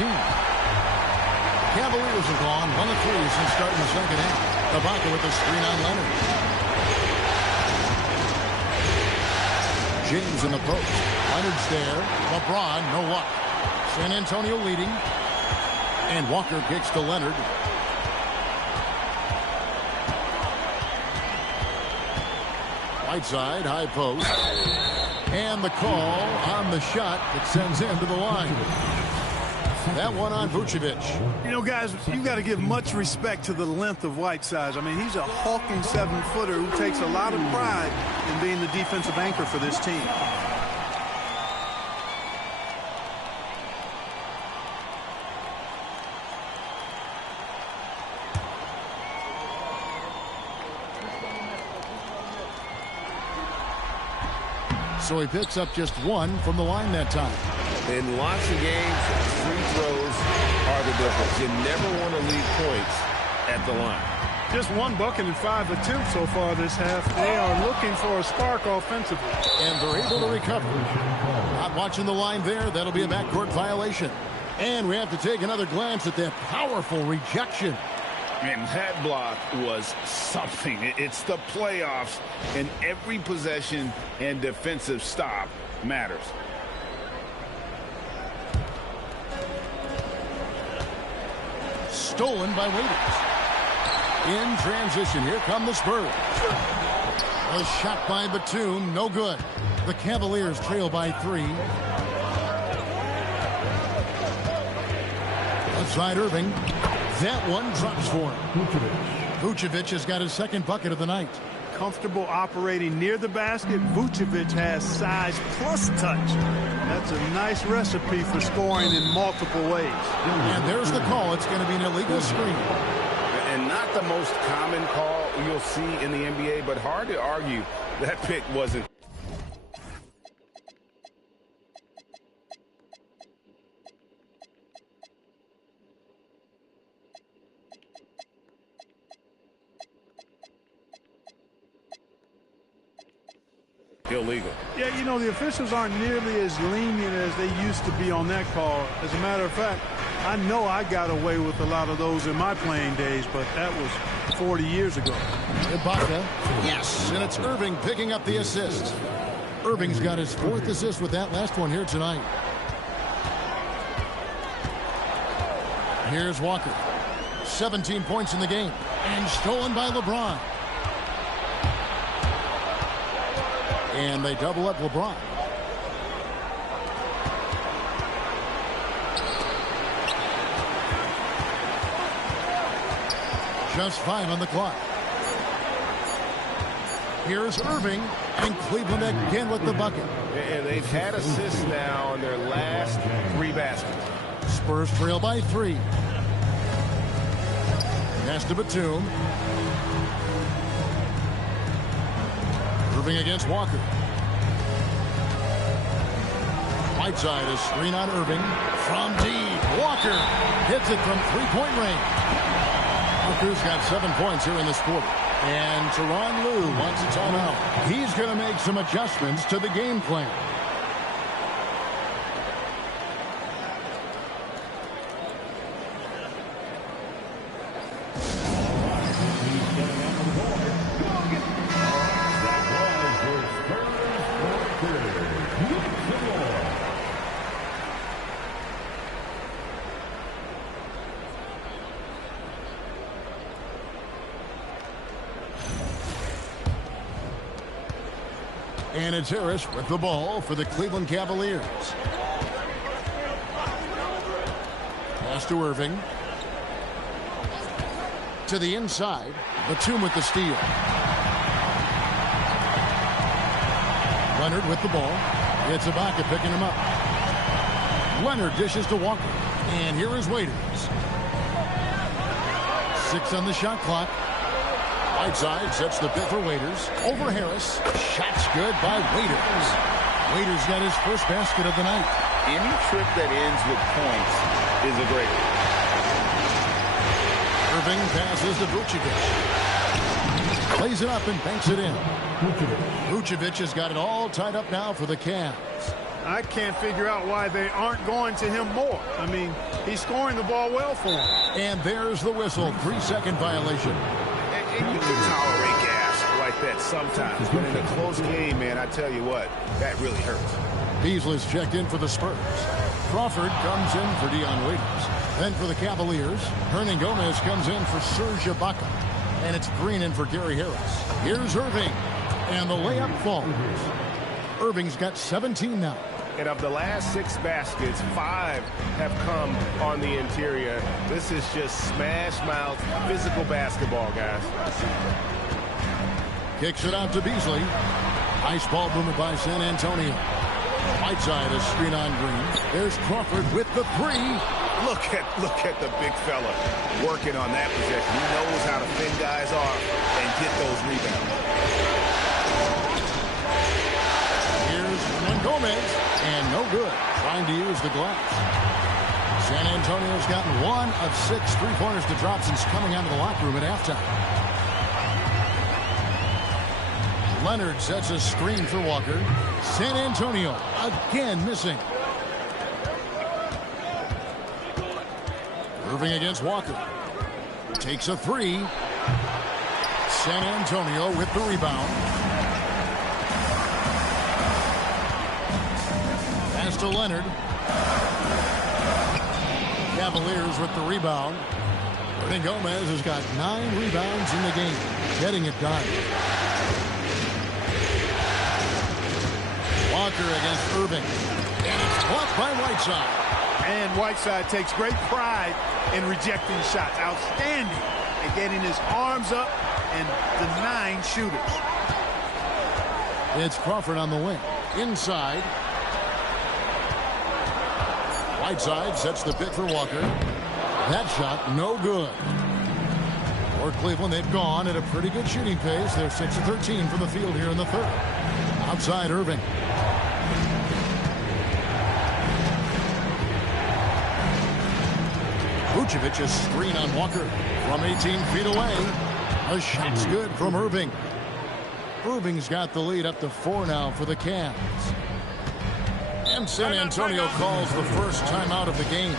Cavaliers have gone 1 of 3 since starting the second half. Ibaka with the screen on Leonard. James in the post. Leonard's there. LeBron, no luck. San Antonio leading. And Walker kicks to Leonard. Whiteside, high post. And the call on the shot that sends him to the line. That one on Vucevic. You know, guys, you got to give much respect to the length of Whiteside. I mean, he's a hulking 7-footer who takes a lot of pride in being the defensive anchor for this team. So he picks up just 1 from the line that time. In lots of games, free throws are the difference. You never want to leave points at the line. Just 1 bucket and 5 attempts so far this half. They are looking for a spark offensively. And they're able to recover. Not watching the line there. That'll be a backcourt violation. And we have to take another glance at that powerful rejection. And that block was something. It's the playoffs, and every possession and defensive stop matters. Stolen by Waiters. In transition, here come the Spurs. A shot by Batum, no good. The Cavaliers trail by 3. Outside Irving. That one drops for him. Vucevic has got his second bucket of the night. Comfortable operating near the basket. Vucevic has size plus touch. That's a nice recipe for scoring in multiple ways. And there's the call. It's going to be an illegal screen. And not the most common call you'll see in the NBA, but hard to argue that pick wasn't. Illegal. Yeah, you know, the officials aren't nearly as lenient as they used to be on that call. As a matter of fact, I know I got away with a lot of those in my playing days, but that was 40 years ago. Ibaka, yes, and it's Irving picking up the assist. Irving's got his 4th assist with that last one here tonight. Here's Walker. 17 points in the game, and stolen by LeBron. And they double up LeBron. Just 5 on the clock. Here's Irving, and Cleveland again with the bucket. And they've had assists now in their last 3 baskets. Spurs trail by 3. Pass to Batum. Irving against Walker. Whiteside, a screen on Irving. From deep, Walker hits it from 3-point range. Walker's got 7 points here in this quarter. And Tyronn Lue wants a timeout. He's going to make some adjustments to the game plan. And it's Harris with the ball for the Cleveland Cavaliers. Pass to Irving. To the inside. Batum with the steal. Leonard with the ball. It's Ibaka picking him up. Leonard dishes to Walker. And here is Waiters. 6 on the shot clock. Whiteside sets the pick for Waiters. Over Harris. Shot's good by Waiters. Waiters got his first basket of the night. Any trip that ends with points is a great one. Irving passes to Vucevic. Plays it up and banks it in. Vucevic has got it all tied up now for the Cavs. I can't figure out why they aren't going to him more. I mean, he's scoring the ball well for him. And there's the whistle. 3-second violation. And you can tolerate gas like that sometimes. But in a close game, man, I tell you what, that really hurts. Beasley's checked in for the Spurs. Crawford comes in for Dion Waiters. Then for the Cavaliers, Hernan Gomez comes in for Serge Ibaka. And it's Green in for Gary Harris. Here's Irving. And the layup falls. Irving's got 17 now. And of the last 6 baskets, 5 have come on the interior. This is just smash mouth, physical basketball, guys. Kicks it out to Beasley. Nice ball movement by San Antonio. Whiteside is screen on Green. There's Crawford with the 3. Look at the big fella working on that possession. He knows how to thin guys off and get those rebounds. Here's Hernan Gomez, and no good. Trying to use the glass. San Antonio's gotten 1 of 6 3-pointers to drop since coming out of the locker room at halftime. Leonard sets a screen for Walker. San Antonio again missing. Irving against Walker. Takes a 3. San Antonio with the rebound. Pass to Leonard. Cavaliers with the rebound. Hernan Gomez has got 9 rebounds in the game. Getting it done. Walker against Irving. And it's blocked by Whiteside. And Whiteside takes great pride in rejecting shots. Outstanding at getting his arms up and denying shooters. It's Crawford on the wing. Inside. Whiteside sets the pick for Walker. That shot, no good. For Cleveland, they've gone at a pretty good shooting pace. They're 6 of 13 from the field here in the third. Outside Irving. Vucevic's screen on Walker from 18 feet away. A shot's good from Irving. Irving's got the lead up to 4 now for the Cavs. And San Antonio calls the first timeout of the game.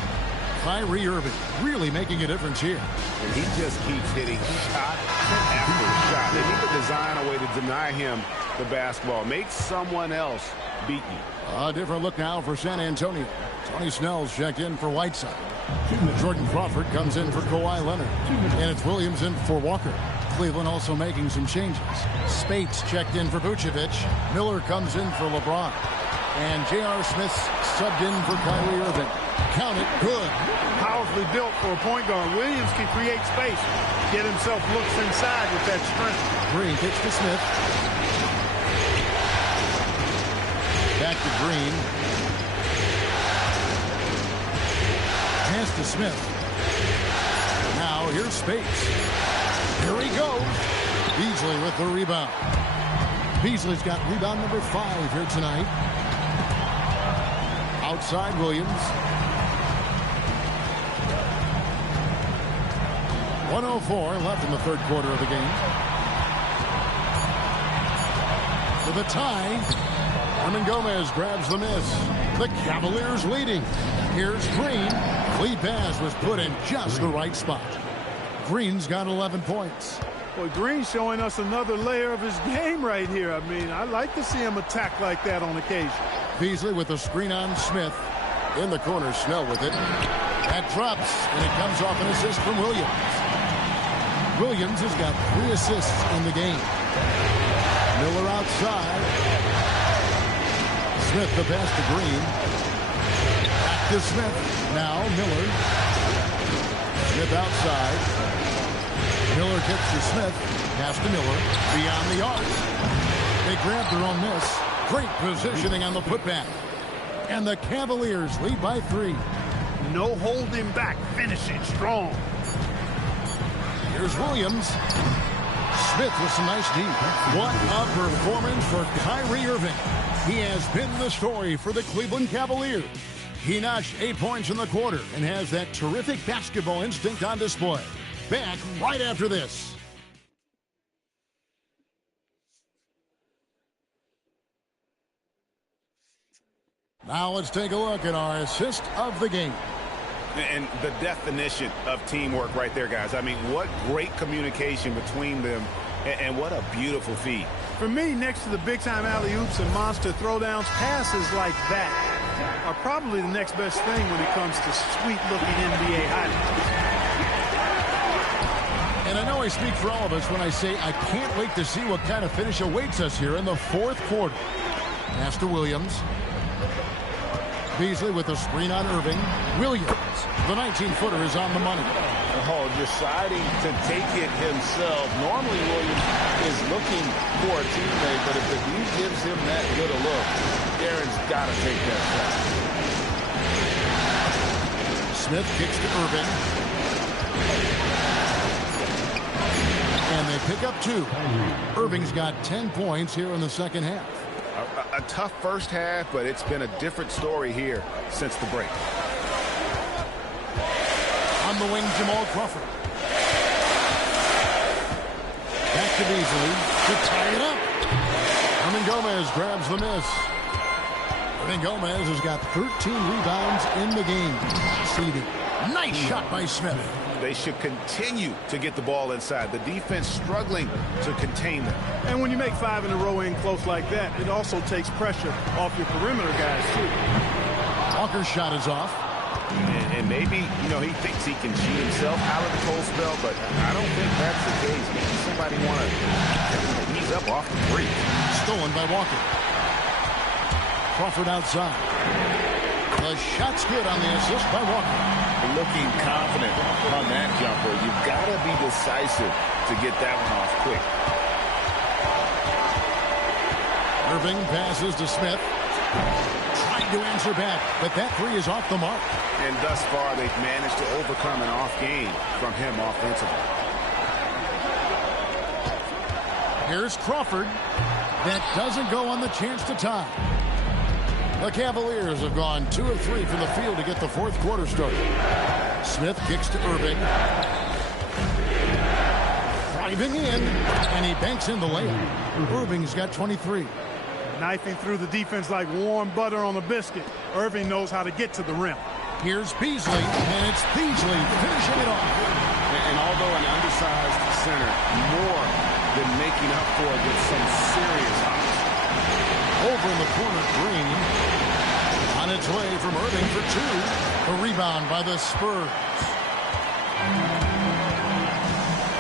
Kyrie Irving really making a difference here. And he just keeps hitting shot after shot. They need to design a way to deny him the basketball. Make someone else beat you. A different look now for San Antonio. Tony Snell's checked in for Whiteside. Jordan Crawford comes in for Kawhi Leonard. And it's Williams in for Walker. Cleveland also making some changes. Spates checked in for Vucevic. Miller comes in for LeBron. And J.R. Smith subbed in for Kyrie Irving. Count it, good. Powerfully built for a point guard. Williams can create space. Get himself looks inside with that strength. Green kicks to Smith. Back to Green. Pass to Smith. Now here's Spates. Here he goes. Beasley with the rebound. Beasley's got rebound number 5 here tonight. Outside Williams. 1:04 left in the third quarter of the game. For the tie, Hernan Gomez grabs the miss. The Cavaliers leading. Here's Green. Lead pass was put in just the right spot. Green's got 11 points. Boy, Green's showing us another layer of his game right here. I mean, I like to see him attack like that on occasion. Beasley with the screen on Smith. In the corner, Snell with it. That drops, and it comes off an assist from Williams. Williams has got 3 assists in the game. Miller outside. Smith the pass to Green. Back to Smith. Now Miller. Smith outside. Miller kicks to Smith. Pass to Miller. Beyond the arc. They grab their own miss. Great positioning on the putback. And the Cavaliers lead by 3. No holding back. Finishing strong. Here's Williams. Smith with some nice D. What a performance for Kyrie Irving. He has been the story for the Cleveland Cavaliers. He notched 8 points in the quarter and has that terrific basketball instinct on display. Back right after this. Now let's take a look at our assist of the game. And the definition of teamwork right there, guys. I mean, what great communication between them, and what a beautiful feed. For me, next to the big-time alley-oops and monster throwdowns, passes like that are probably the next best thing when it comes to sweet-looking NBA highlights. And I know I speak for all of us when I say I can't wait to see what kind of finish awaits us here in the fourth quarter. Pass to Williams. Beasley with a screen on Irving. Williams, the 19-footer, is on the money. Oh, deciding to take it himself. Normally, Williams is looking for a teammate, but if the D gives him that good a look, Aaron's got to take that shot. Smith kicks to Irving. And they pick up 2. Irving's got 10 points here in the second half. A tough first half, but it's been a different story here since the break. On the wing, Jamal Crawford. Back to Beasley to tie it up. Hernan Gomez grabs the miss. Hernan Gomez has got 13 rebounds in the game. Seeding. Nice shot by Smith. They should continue to get the ball inside. The defense struggling to contain them. And when you make 5 in a row in close like that, it also takes pressure off your perimeter guys, too. Walker's shot is off. And maybe, you know, he thinks he can cheat himself out of the cold spell, but I don't think that's the case. Maybe somebody want to ease up off the three. Stolen by Walker. Crawford outside. The shot's good on the assist by Walker. Looking confident on that jumper. You've got to be decisive to get that one off quick. Irving passes to Smith. Trying to answer back, but that 3 is off the mark. And thus far, they've managed to overcome an off game from him offensively. Here's Crawford. That doesn't go on the chance to tie. The Cavaliers have gone 2 of 3 from the field to get the fourth quarter started. Smith kicks to Irving. Driving in, and he banks in the layup. Irving's got 23. Knifing through the defense like warm butter on a biscuit. Irving knows how to get to the rim. Here's Beasley, and it's Beasley finishing it off. And although an undersized center, more than making up for it with some serious hops. Over in the corner, Green. On its way from Irving for 2. A rebound by the Spurs.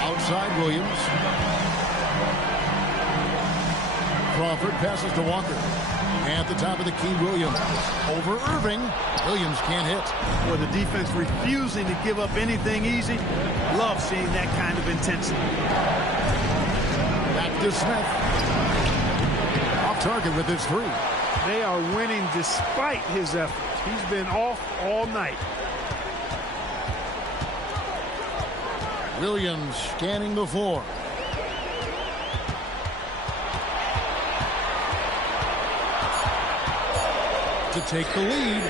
Outside Williams. Crawford passes to Walker. At the top of the key, Williams. Over Irving. Williams can't hit. Or the defense refusing to give up anything easy. Love seeing that kind of intensity. Back to Smith. Off target with his 3. They are winning despite his efforts. He's been off all night. Williams scanning the floor. To take the lead.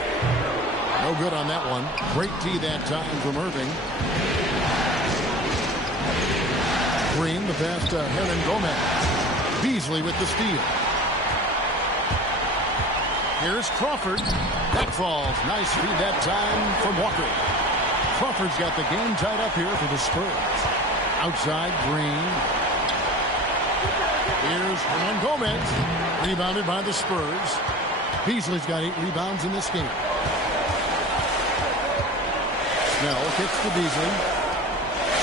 No good on that one. Great D that time from Irving. Green, the pass to Hernan Gomez. Beasley with the steal. Here's Crawford. That falls. Nice feed that time from Walker. Crawford's got the game tied up here for the Spurs. Outside, Green. Here's Hernan Gomez. Rebounded by the Spurs. Beasley's got 8 rebounds in this game. Snell kicks to Beasley.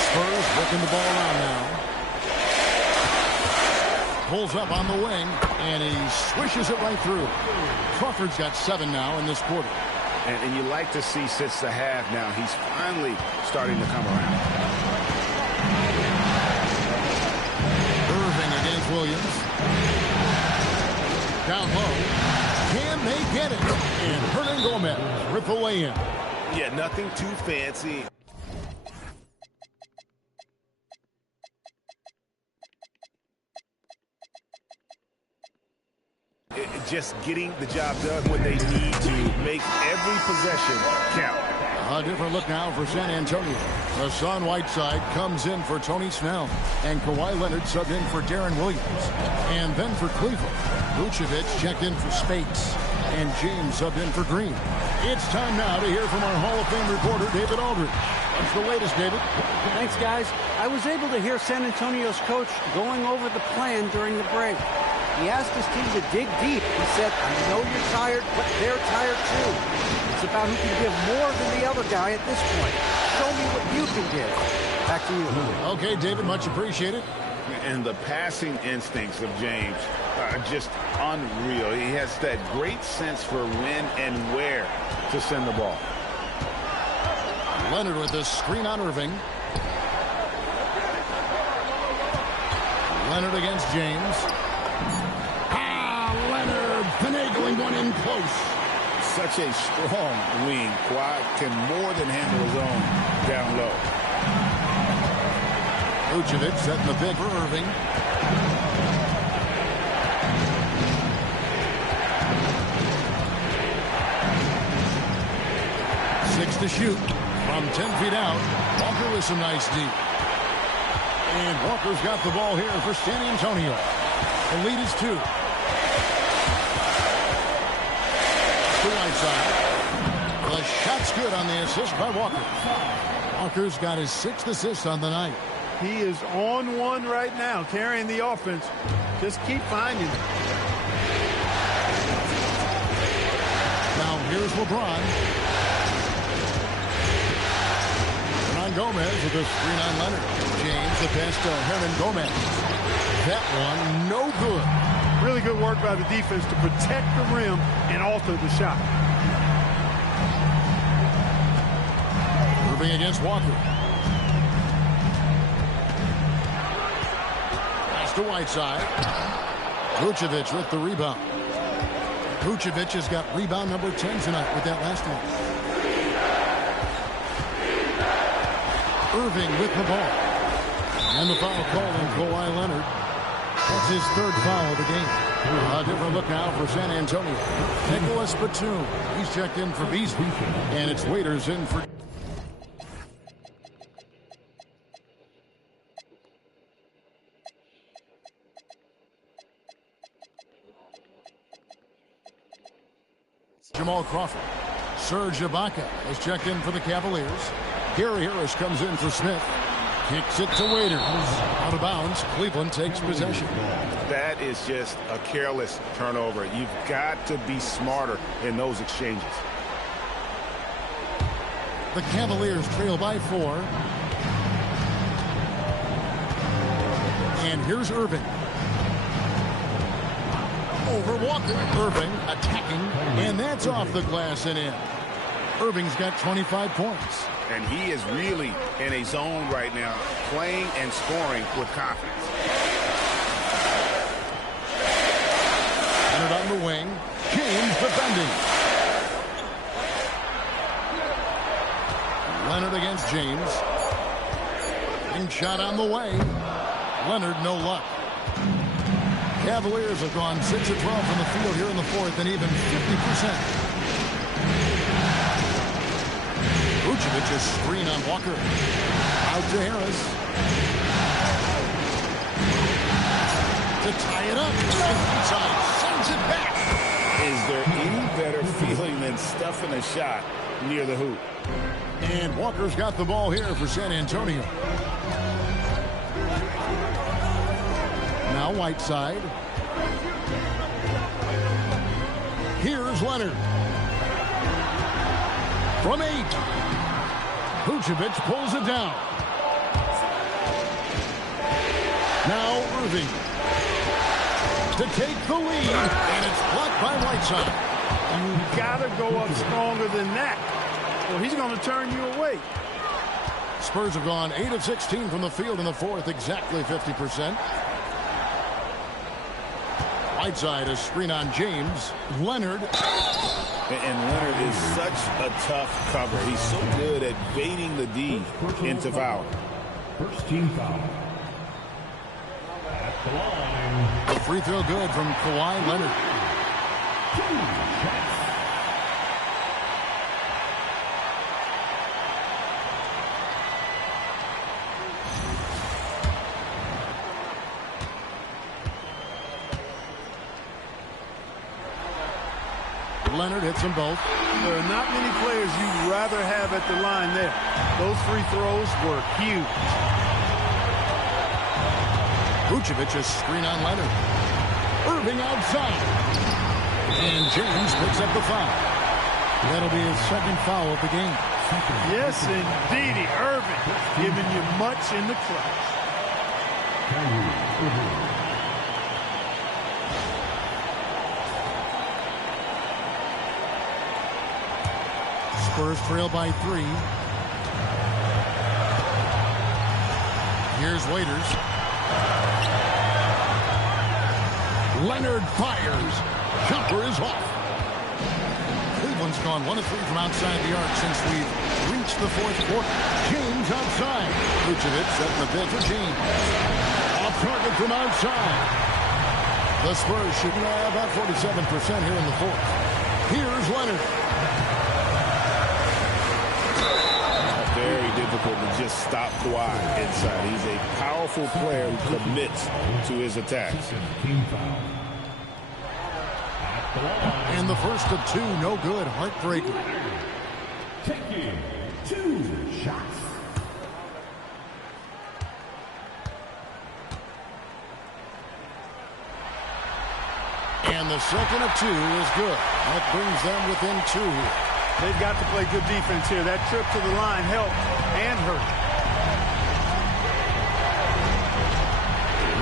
Spurs working the ball around now. Pulls up on the wing, and he swishes it right through. Crawford's got 7 now in this quarter. And you like to see since the half now, he's finally starting to come around. Irving against Williams. Down low. Can they get it? And Hernan Gomez with the lay-in. Yeah, nothing too fancy. Just getting the job done when they need to make every possession count. A different look now for San Antonio. Hassan Whiteside comes in for Tony Snell. And Kawhi Leonard subbed in for Darren Williams. And then for Cleveland, Vucevic checked in for Spates. And James subbed in for Green. It's time now to hear from our Hall of Fame reporter, David Aldridge. What's the latest, David? Thanks, guys. I was able to hear San Antonio's coach going over the plan during the break. He asked his team to dig deep. He said, I know you're tired, but they're tired too. It's about who can give more than the other guy at this point. Show me what you can give. Back to you. Okay, David, much appreciated. And the passing instincts of James are just unreal. He has that great sense for when and where to send the ball. Leonard with the screen on Irving. Leonard against James. Leonard finagling one in close. Such a strong wing. Kawhi can more than handle his own down low. Vucevic setting the pick for Irving. Six to shoot from 10 feet out. Walker with some nice deep. And Walker's got the ball here for San Antonio. The lead is 2. Whiteside. The shot's good on the assist by Walker. Walker's got his 6th assist on the night. He is on one right now, carrying the offense. Just keep finding it. Now here's LeBron. Hernan Gomez with a screen on Leonard. James the pass to Hernan Gomez. That one no good. Really good work by the defense to protect the rim and alter the shot. Irving against Walker. Pass to Whiteside. Vucevic with the rebound. Vucevic has got rebound number 10 tonight with that last one. Irving with the ball. And the foul call on Kawhi Leonard. That's his 3rd foul of the game. A different look now for San Antonio. Nicholas Batum. He's checked in for Beasley. And it's Waiters in for... Jamal Crawford. Serge Ibaka has checked in for the Cavaliers. Gary Harris comes in for Smith. Kicks it to Waiters. Out of bounds. Cleveland takes possession. That is just a careless turnover. You've got to be smarter in those exchanges. The Cavaliers trail by 4. And here's Irving. Over Walker. Irving attacking. And that's off the glass and in. Irving's got 25 points. And he is really in a zone right now, playing and scoring with confidence. Leonard on the wing. James defending. Leonard against James. And shot on the way. Leonard no luck. Cavaliers have gone 6 of 12 from the field here in the 4th and even 50%. Vucevic's screen on Walker. Out to Harris. To tie it up. Inside. Sends it back. Is there any better feeling than stuffing a shot near the hoop? And Walker's got the ball here for San Antonio. Now Whiteside. Here's Leonard. From 8. Vucevic pulls it down. Now Irving. to take the lead, and it's blocked by Whiteside. You got to go up stronger than that, or he's going to turn you away. Spurs have gone 8 of 16 from the field in the fourth, exactly 50%. Whiteside, a screen on James. Leonard. And Leonard is such a tough cover. He's so good at baiting the D into foul. First team foul. At the line. The free throw good from Kawhi Leonard. 2 shots. Leonard hits them both. There are not many players you'd rather have at the line there. Those free throws were huge. Vucevic a screen on Leonard. Irving outside. And James picks up the foul. That'll be his second foul of the game. Yes, indeedy. Irving giving you much in the clutch. Spurs trail by 3. Here's Waiters. Leonard fires. Jumper is off. Cleveland's gone 1 of 3 from outside the arc since we've reached the fourth quarter. James outside. Vucevic setting the bid for James. Off target from outside. The Spurs shooting about 47% here in the fourth. Here's Leonard. Very difficult to just stop Kawhi inside. He's a powerful player who commits to his attacks. And the first of 2, no good. Heartbreaker. Taking 2 shots. And the second of 2 is good. That brings them within 2 here. They've got to play good defense here. That trip to the line helped and hurt.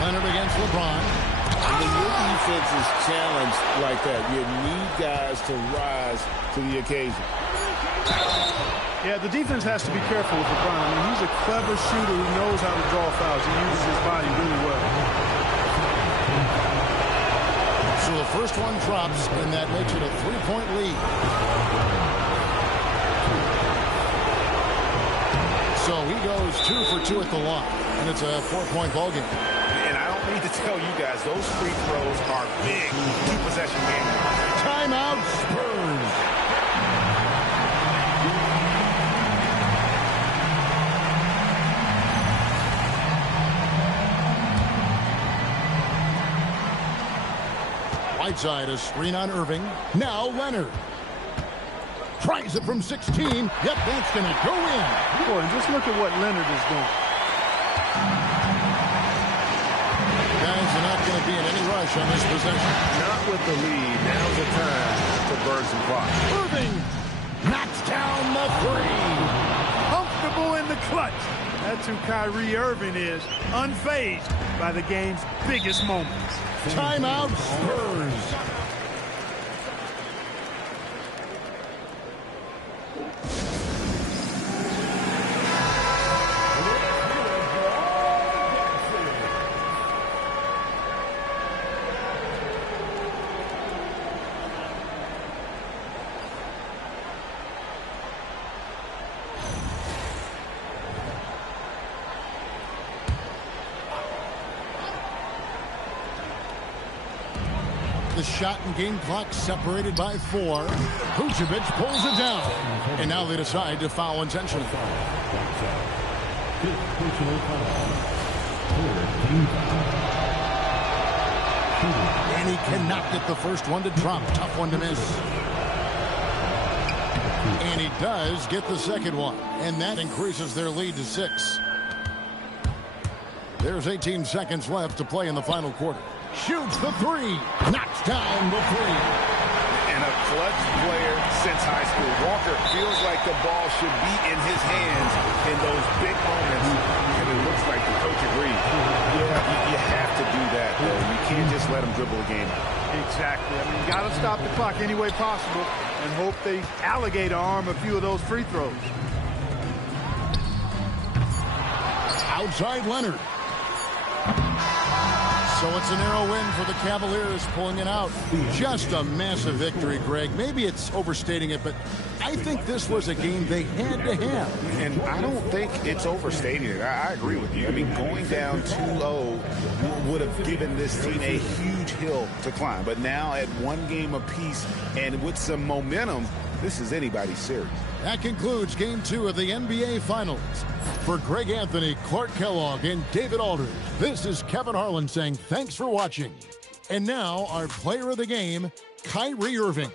Leonard against LeBron. When your defense is challenged like that, you need guys to rise to the occasion. Yeah, the defense has to be careful with LeBron. I mean, he's a clever shooter who knows how to draw fouls. He uses his body really well. So the first one drops, and that makes it a 3-point lead. So he goes 2 for 2 at the line, and it's a 4-point ball game. And I don't need to tell you guys, those free throws are big two-possession games. Timeout, Spurs. Whiteside, a screen on Irving. Now Leonard. Tries it from 16. Yep, that's going to go in. Boy, and just look at what Leonard is doing. Guys are not going to be in any rush on this possession. Not with the lead. Now's the time to burn some clock. Irving knocks down the 3. Comfortable in the clutch. That's who Kyrie Irving is. Unfazed by the game's biggest moments. Timeout, Spurs. The shot and game clock separated by 4. Vucevic pulls it down. And now they decide to foul intentionally. And he cannot get the first one to drop. Tough one to miss. And he does get the second one. And that increases their lead to 6. There's 18 seconds left to play in the final quarter. Shoots the 3. Knocks down the 3. And a clutch player since high school. Walker feels like the ball should be in his hands in those big moments. And it looks like the coach agrees. Yeah, you have to do that. You can't just let them dribble a game out. Exactly. I mean, you got to stop the clock any way possible and hope they alligator arm a few of those free throws. Outside Leonard. So it's a narrow win for the Cavaliers, pulling it out. Just a massive victory, Greg. Maybe it's overstating it, but I think this was a game they had to have. And I don't think it's overstating it. I agree with you. I mean, going down 2-0 would have given this team a huge hill to climb. But now at one game apiece and with some momentum, this is anybody's series. That concludes Game 2 of the NBA Finals. For Greg Anthony, Clark Kellogg, and David Aldridge, this is Kevin Harlan saying thanks for watching. And now, our player of the game, Kyrie Irving.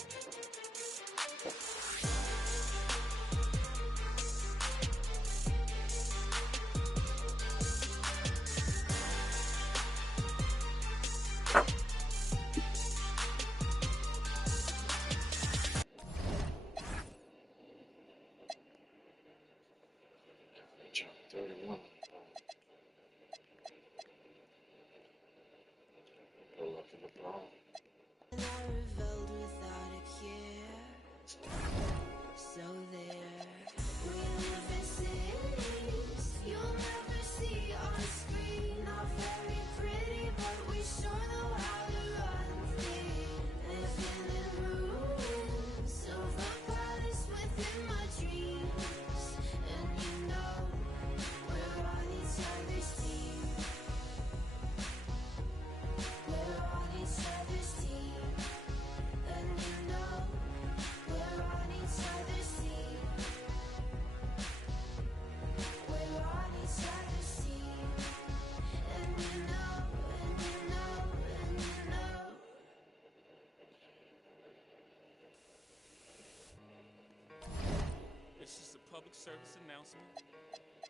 Public service announcement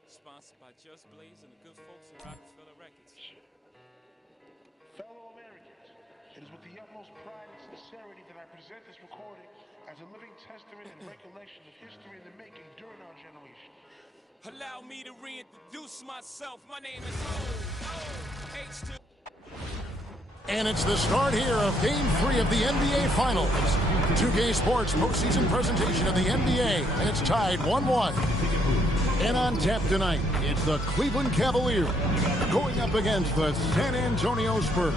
sponsored by Just Blaze and the good folks at Rockefeller Records. Fellow Americans, it is with the utmost pride and sincerity that I present this recording as a living testament and recollection of history in the making during our generation. Allow me to reintroduce myself. My name is H2. And it's the start here of Game 3 of the NBA Finals. 2K Sports postseason presentation of the NBA, and it's tied 1-1. And on tap tonight, it's the Cleveland Cavaliers going up against the San Antonio Spurs.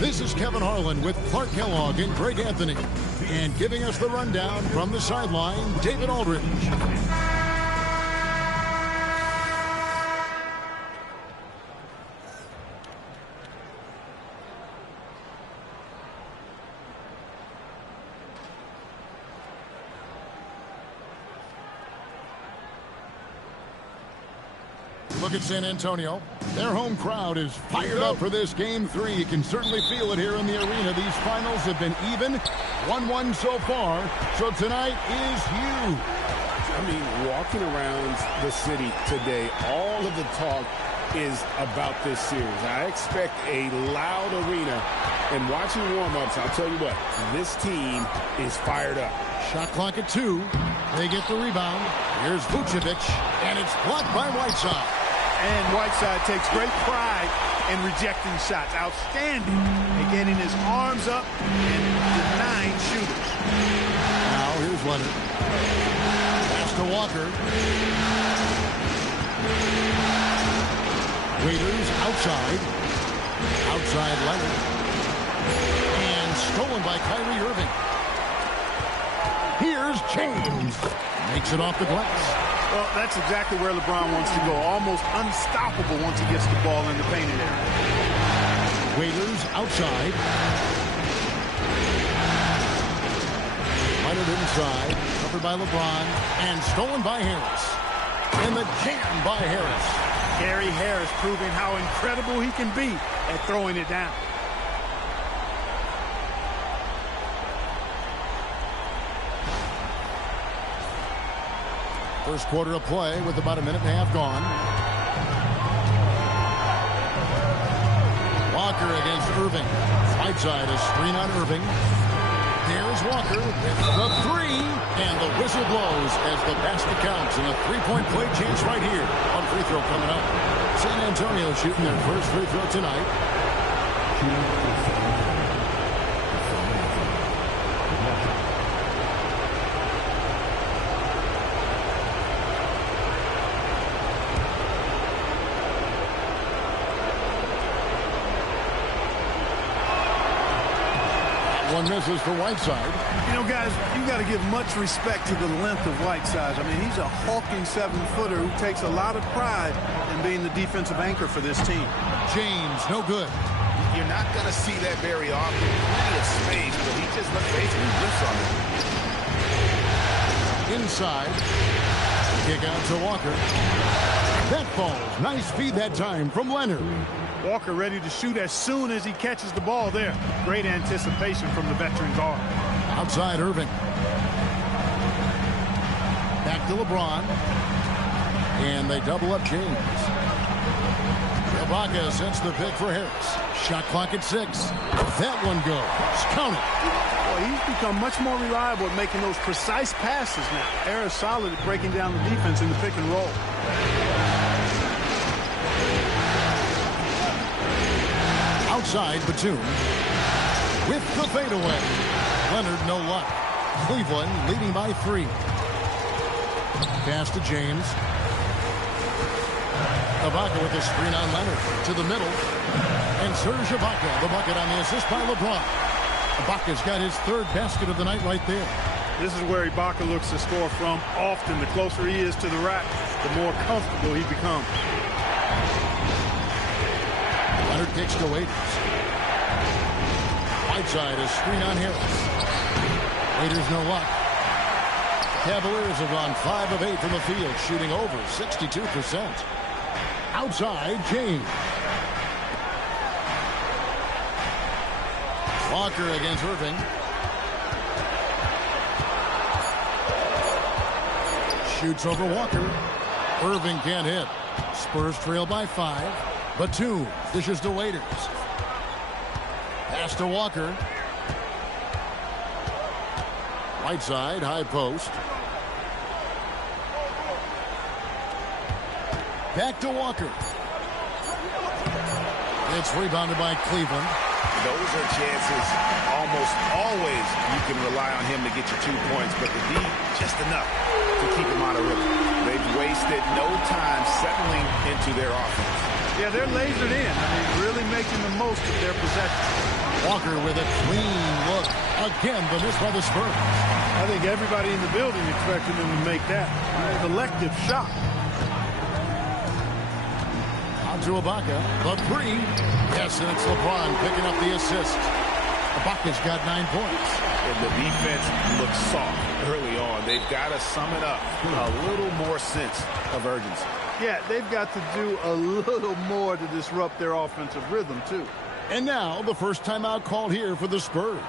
This is Kevin Harlan with Clark Kellogg and Greg Anthony. And giving us the rundown from the sideline, David Aldridge. Look at San Antonio. Their home crowd is fired up for this Game 3. You can certainly feel it here in the arena. These finals have been even, 1-1 so far. So tonight is huge. I mean, walking around the city today, all of the talk is about this series. I expect a loud arena. And watching warm-ups, I'll tell you what, this team is fired up. Shot clock at 2. They get the rebound. Here's Vucevic, and it's blocked by Whiteside. And Whiteside takes great pride in rejecting shots. Outstanding at getting his arms up and denying shooters. Now here's Leonard. Pass to Walker. Waiters outside. Outside Leonard. And stolen by Kyrie Irving. Here's James. Makes it off the glass. Well, that's exactly where LeBron wants to go. Almost unstoppable once he gets the ball in the painted area. Waiters outside. Leonard inside. Covered by LeBron. And stolen by Harris. And the jam by Harris. Gary Harris proving how incredible he can be at throwing it down. First quarter of play with about a minute and a half gone. Walker against Irving. Whiteside, a screen on Irving. There's Walker with the 3. And the whistle blows as the basket counts. And a three-point play chance right here. One free throw coming up. San Antonio shooting their first free throw tonight. One misses for Whiteside. You know, guys, you got to give much respect to the length of Whiteside. I mean, he's a hulking 7-footer who takes a lot of pride in being the defensive anchor for this team. James, no good. You're not going to see that very often. Plenty of space, but he just basically rips on it. Inside. Kick out to Walker. That falls. Nice feed that time from Leonard. Walker ready to shoot as soon as he catches the ball there. Great anticipation from the veteran guard. Outside Irving. Back to LeBron. And they double up James. Ibaka sets the pick for Harris. Shot clock at 6. That one goes. Count it. Well, he's become much more reliable at making those precise passes now. Harris solid at breaking down the defense in the pick and roll. Outside Batum with the fadeaway. Leonard no luck. Cleveland leading by 3. Pass to James. Ibaka with the screen on Leonard to the middle. And Serge Ibaka, the bucket on the assist by LeBron. Ibaka's got his 3rd basket of the night right there. This is where Ibaka looks to score from often. The closer he is to the rack, the more comfortable he becomes. Leonard kicks to Waiters. Whiteside, a screen on Harris. Waiters no luck. Cavaliers have gone 5 of 8 from the field, shooting over 62%. Outside, James. Walker against Irving. Shoots over Walker. Irving can't hit. Spurs trail by 5. Batum dishes to Waiters. Pass to Walker. Whiteside, high post. Back to Walker. It's rebounded by Cleveland. Those are chances almost always you can rely on him to get you 2 points, but the D, just enough to keep him out of rhythm. They've wasted no time settling into their offense. Yeah, they're lasered in. I mean, really making the most of their possession. Walker with a clean look. Again, the miss by the Spurs. I think everybody in the building expected them to make that collective shot. On to Ibaka. The 3. Yes, and it's LeBron picking up the assist. Ibaka's got 9 points. And the defense looks soft early on. They've got to sum it up. A little more sense of urgency. Yeah, they've got to do a little more to disrupt their offensive rhythm, too. And now, the first timeout called here for the Spurs.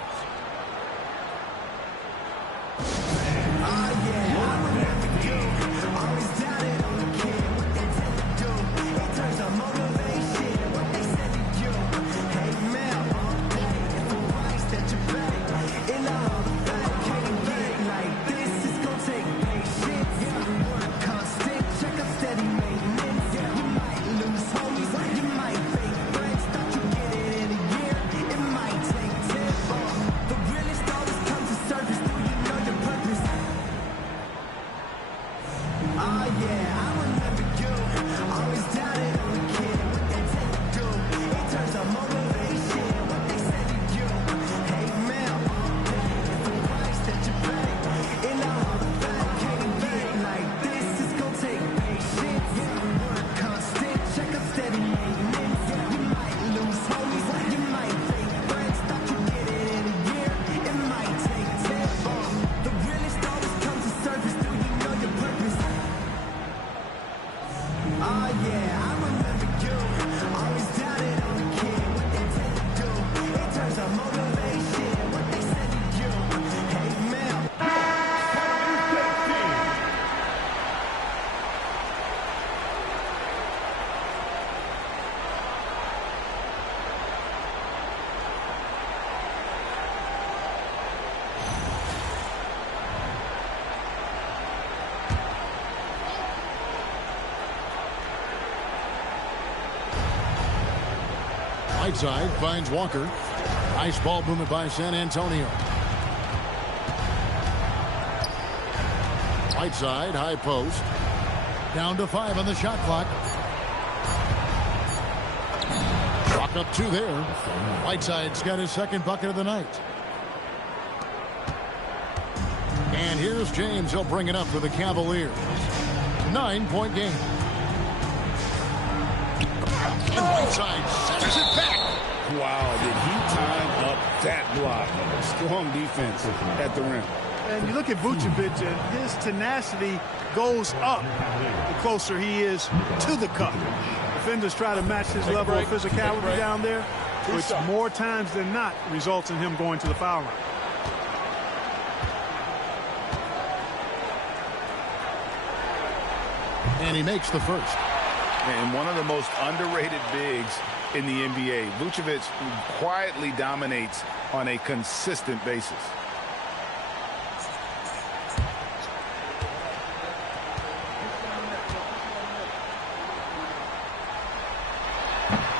Whiteside finds Walker. Nice ball movement by San Antonio. Whiteside, high post. Down to 5 on the shot clock. Clock up 2 there. Whiteside's got his second bucket of the night. And here's James. He'll bring it up for the Cavaliers. 9-point game. And Whiteside centers it back. Wow, did he time up that block? Strong defense at the rim. And you look at Vucevic, and his tenacity goes up the closer he is to the cup. Defenders try to match his level of physicality down there, which more times than not results in him going to the foul line. And he makes the first. And one of the most underrated bigs in the NBA. Vucevic quietly dominates on a consistent basis.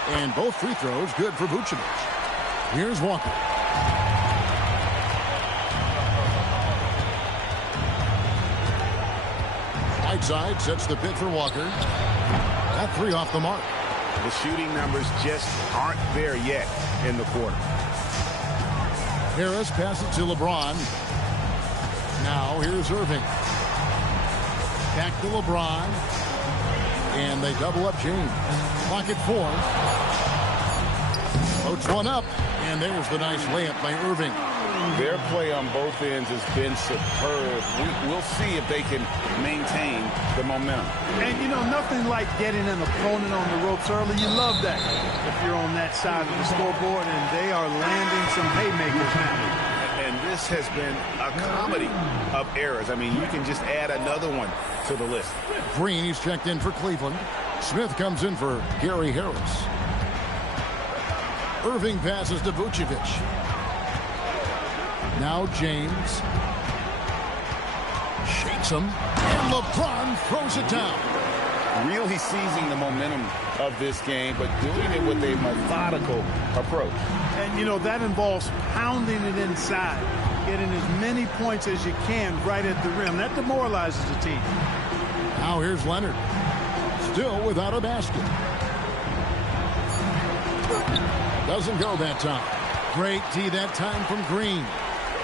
And both free throws good for Vucevic. Here's Walker. Whiteside sets the pick for Walker. That 3 off the mark. The shooting numbers just aren't there yet in the quarter. Harris passes it to LeBron. Now here's Irving. Back to LeBron. And they double up James. Clock at 4. Floats one up. And there's the nice layup by Irving. Their play on both ends has been superb. We'll see if they can maintain the momentum. And, you know, nothing like getting an opponent on the ropes early. You love that if you're on that side of the scoreboard, and they are landing some haymakers now. And this has been a comedy of errors. I mean, you can just add another one to the list. Green, he's checked in for Cleveland. Smith comes in for Gary Harris. Irving passes to Vucevic. Now James. Shakes him. And LeBron throws it down. Really seizing the momentum of this game, but doing it with a methodical approach. And, you know, that involves pounding it inside, getting as many points as you can right at the rim. That demoralizes the team. Now here's Leonard. Still without a basket. Doesn't go that time. Great D that time from Green.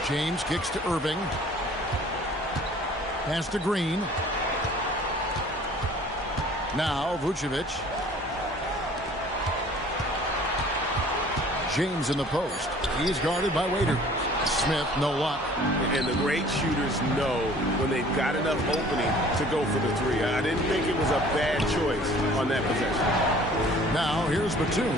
James kicks to Irving. Pass to Green. Now Vucevic. James in the post. He's guarded by Waiters. Smith, no luck. And the great shooters know when they've got enough opening to go for the 3. I didn't think it was a bad choice on that possession. Now here's Batum.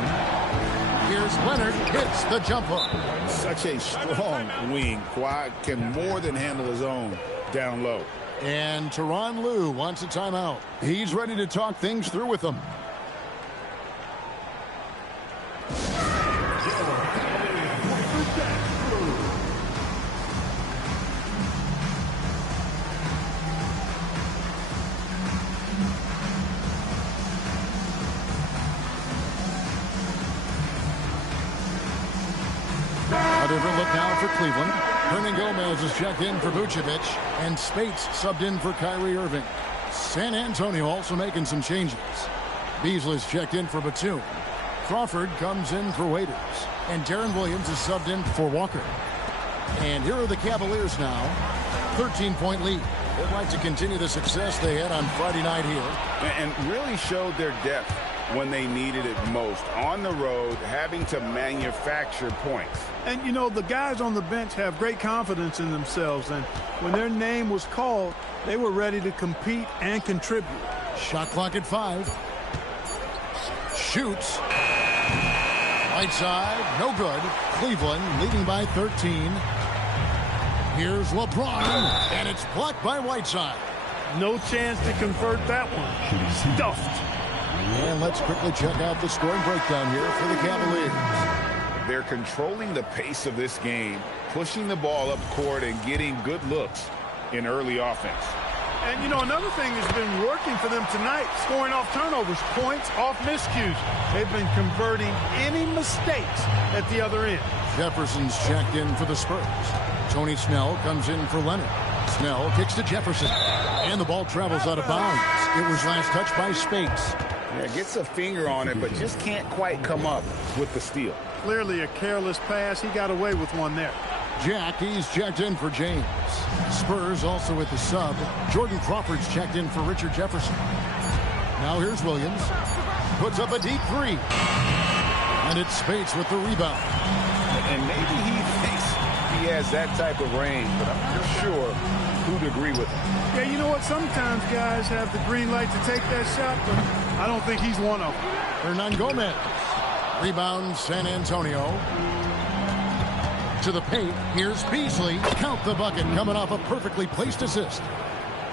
Here's Leonard, hits the jump hook. Such a strong wing. Kawhi can more than handle his own down low. And Tyronn Lue wants a timeout. He's ready to talk things through with them. A different look now for Cleveland. Hernan Gomez is checked in for Vucevic, and Spates subbed in for Kyrie Irving. San Antonio also making some changes. Beasley's checked in for Batum. Crawford comes in for Waiters, and Darren Williams is subbed in for Walker. And here are the Cavaliers now. 13-point lead. They'd like to continue the success they had on Friday night here. And really showed their depth when they needed it most. On the road, having to manufacture points. And, you know, the guys on the bench have great confidence in themselves. And when their name was called, they were ready to compete and contribute. Shot clock at 5. Shoots. Whiteside, no good. Cleveland leading by 13. Here's LeBron, and it's blocked by Whiteside. No chance to convert that one. Stuffed. And let's quickly check out the scoring breakdown here for the Cavaliers. They're controlling the pace of this game, pushing the ball up court and getting good looks in early offense. And, you know, another thing that's been working for them tonight, scoring off turnovers, points off miscues. They've been converting any mistakes at the other end. Jefferson's checked in for the Spurs. Tony Snell comes in for Leonard. Snell kicks to Jefferson. And the ball travels out of bounds. It was last touched by Spates. Yeah, gets a finger on it, but just can't quite come up with the steal. Clearly a careless pass. He got away with one there. Jack, he's checked in for James. Spurs also with the sub. Jordan Crawford's checked in for Richard Jefferson. Now here's Williams. Puts up a deep three. And it's Spates with the rebound. And maybe he thinks he has that type of range, but I'm not sure who'd agree with him. Yeah, you know what? Sometimes guys have the green light to take that shot, but I don't think he's one of them. Hernangomez. Rebound San Antonio. To the paint. Here's Beasley. Count the bucket coming off a perfectly placed assist.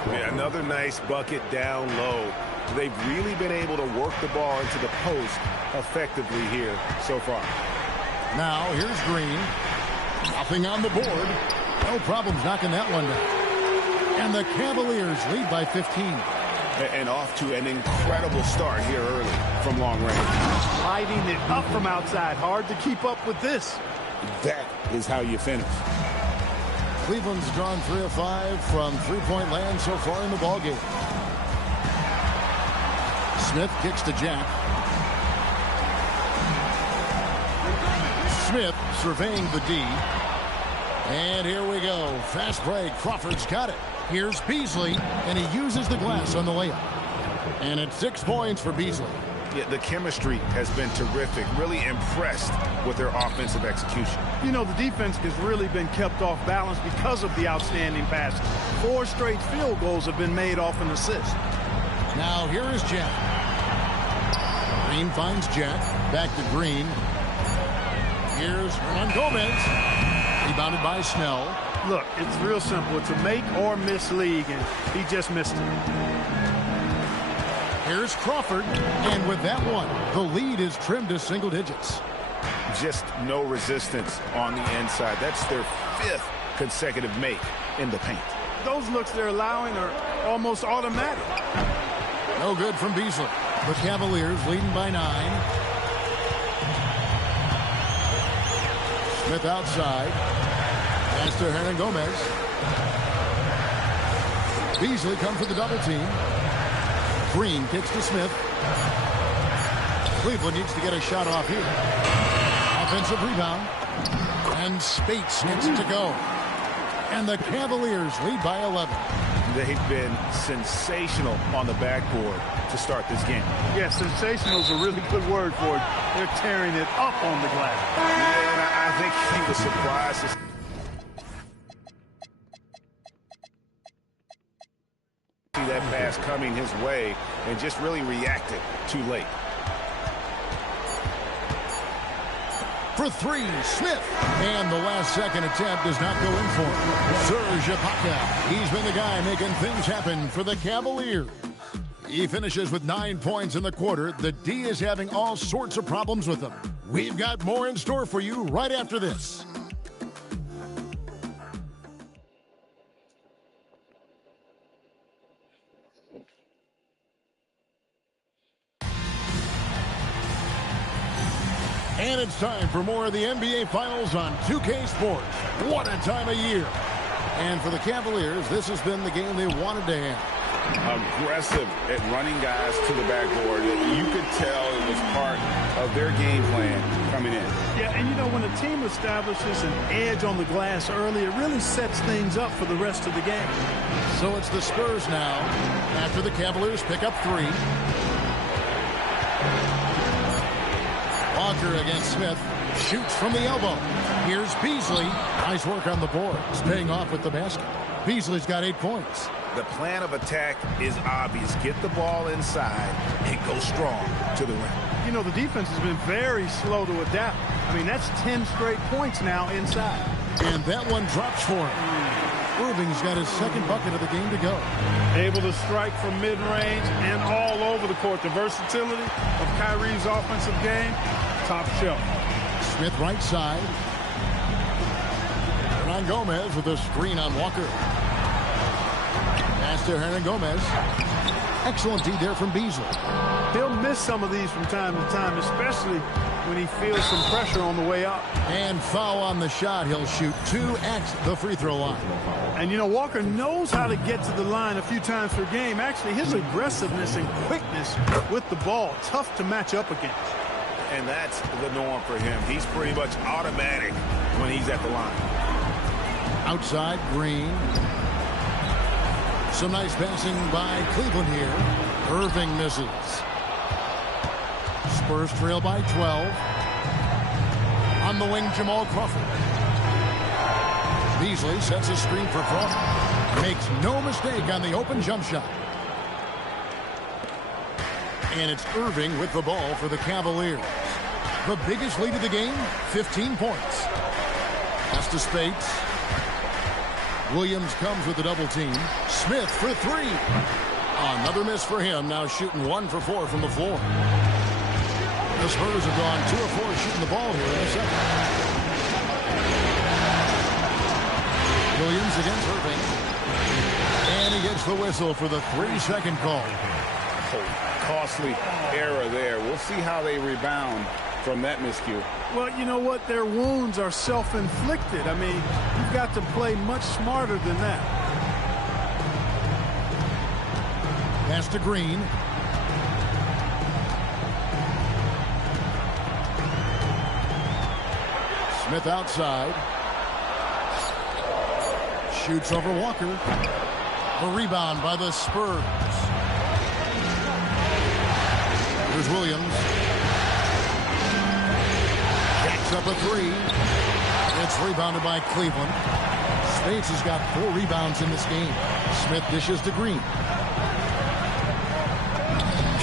Yeah, another nice bucket down low. They've really been able to work the ball into the post effectively here so far. Now here's Green. Nothing on the board. No problems knocking that one down. And the Cavaliers lead by 15. And off to an incredible start here early from long range. Lighting it up from outside. Hard to keep up with this. That is how you finish. Cleveland's drawn 3 of 5 from three-point land so far in the ballgame. Smith kicks to Jack. Smith surveying the D. And here we go. Fast break. Crawford's got it. Here's Beasley, and he uses the glass on the layup. And it's 6 points for Beasley. Yeah, the chemistry has been terrific. Really impressed with their offensive execution. You know, the defense has really been kept off balance because of the outstanding passes. 4 straight field goals have been made off an assist. Now here is Jack. Green finds Jack. Back to Green. Here's Hernangomez. Rebounded by Snell. Look, it's real simple. It's a make or miss league, and he just missed it. Here's Crawford, and with that one, the lead is trimmed to single digits. Just no resistance on the inside. That's their 5th consecutive make in the paint. Those looks they're allowing are almost automatic. No good from Beasley. The Cavaliers leading by 9. Smith outside. Pass to Hernangomez. Beasley comes for the double team. Green kicks to Smith. Cleveland needs to get a shot off here. Offensive rebound. And Spates gets it to go. And the Cavaliers lead by 11. They've been sensational on the backboard to start this game. Yeah, sensational is a really good word for it. They're tearing it up on the glass. Yeah, and I think he was surprised to see that pass coming his way and just really reacted too late. For 3, Smith. And the last second attempt does not go in for him. Serge Ibaka. He's been the guy making things happen for the Cavaliers. He finishes with 9 points in the quarter. The D is having all sorts of problems with them. We've got more in store for you right after this. And it's time for more of the NBA Finals on 2K Sports. What a time of year. And for the Cavaliers, this has been the game they wanted to have. Aggressive at running guys to the backboard. You could tell it was part of their game plan coming in. Yeah, and you know, when a team establishes an edge on the glass early, it really sets things up for the rest of the game. So it's the Spurs now after the Cavaliers pick up 3. Walker against Smith. Shoots from the elbow. Here's Beasley. Nice work on the boards. Paying off with the basket. Beasley's got 8 points. The plan of attack is obvious. Get the ball inside and go strong to the rim. You know, the defense has been very slow to adapt. I mean, that's 10 straight points now inside. And that one drops for him. Irving's got his 2nd bucket of the game to go. Able to strike from mid-range and all over the court. The versatility of Kyrie's offensive game, top shelf. Smith right side. Hernangomez with a screen on Walker. Pass to Hernangomez. Excellent D there from Beasley. He'll miss some of these from time to time, especially when he feels some pressure on the way up. And foul on the shot. He'll shoot 2 at the free throw line. And, you know, Walker knows how to get to the line a few times per game. Actually, his aggressiveness and quickness with the ball, tough to match up against. And that's the norm for him. He's pretty much automatic when he's at the line. Outside, Green. Some nice passing by Cleveland here. Irving misses. Spurs trail by 12. On the wing, Jamal Crawford. Beasley sets a screen for Crawford. Makes no mistake on the open jump shot. And it's Irving with the ball for the Cavaliers. The biggest lead of the game, 15 points. Pass to Spates. Williams comes with a double team. Smith for 3. Another miss for him. Now shooting 1 for 4 from the floor. The Spurs have gone 2 of 4 shooting the ball here in the second. Williams against Irving. And he gets the whistle for the 3-second call. Costly error there. We'll see how they rebound from that miscue. Well, you know what? Their wounds are self-inflicted. I mean, you've got to play much smarter than that. Pass to Green. Smith outside. Shoots over Walker. A rebound by the Spurs. Here's Williams. Jacks up a 3. It's rebounded by Cleveland. Spates has got 4 rebounds in this game. Smith dishes to Green.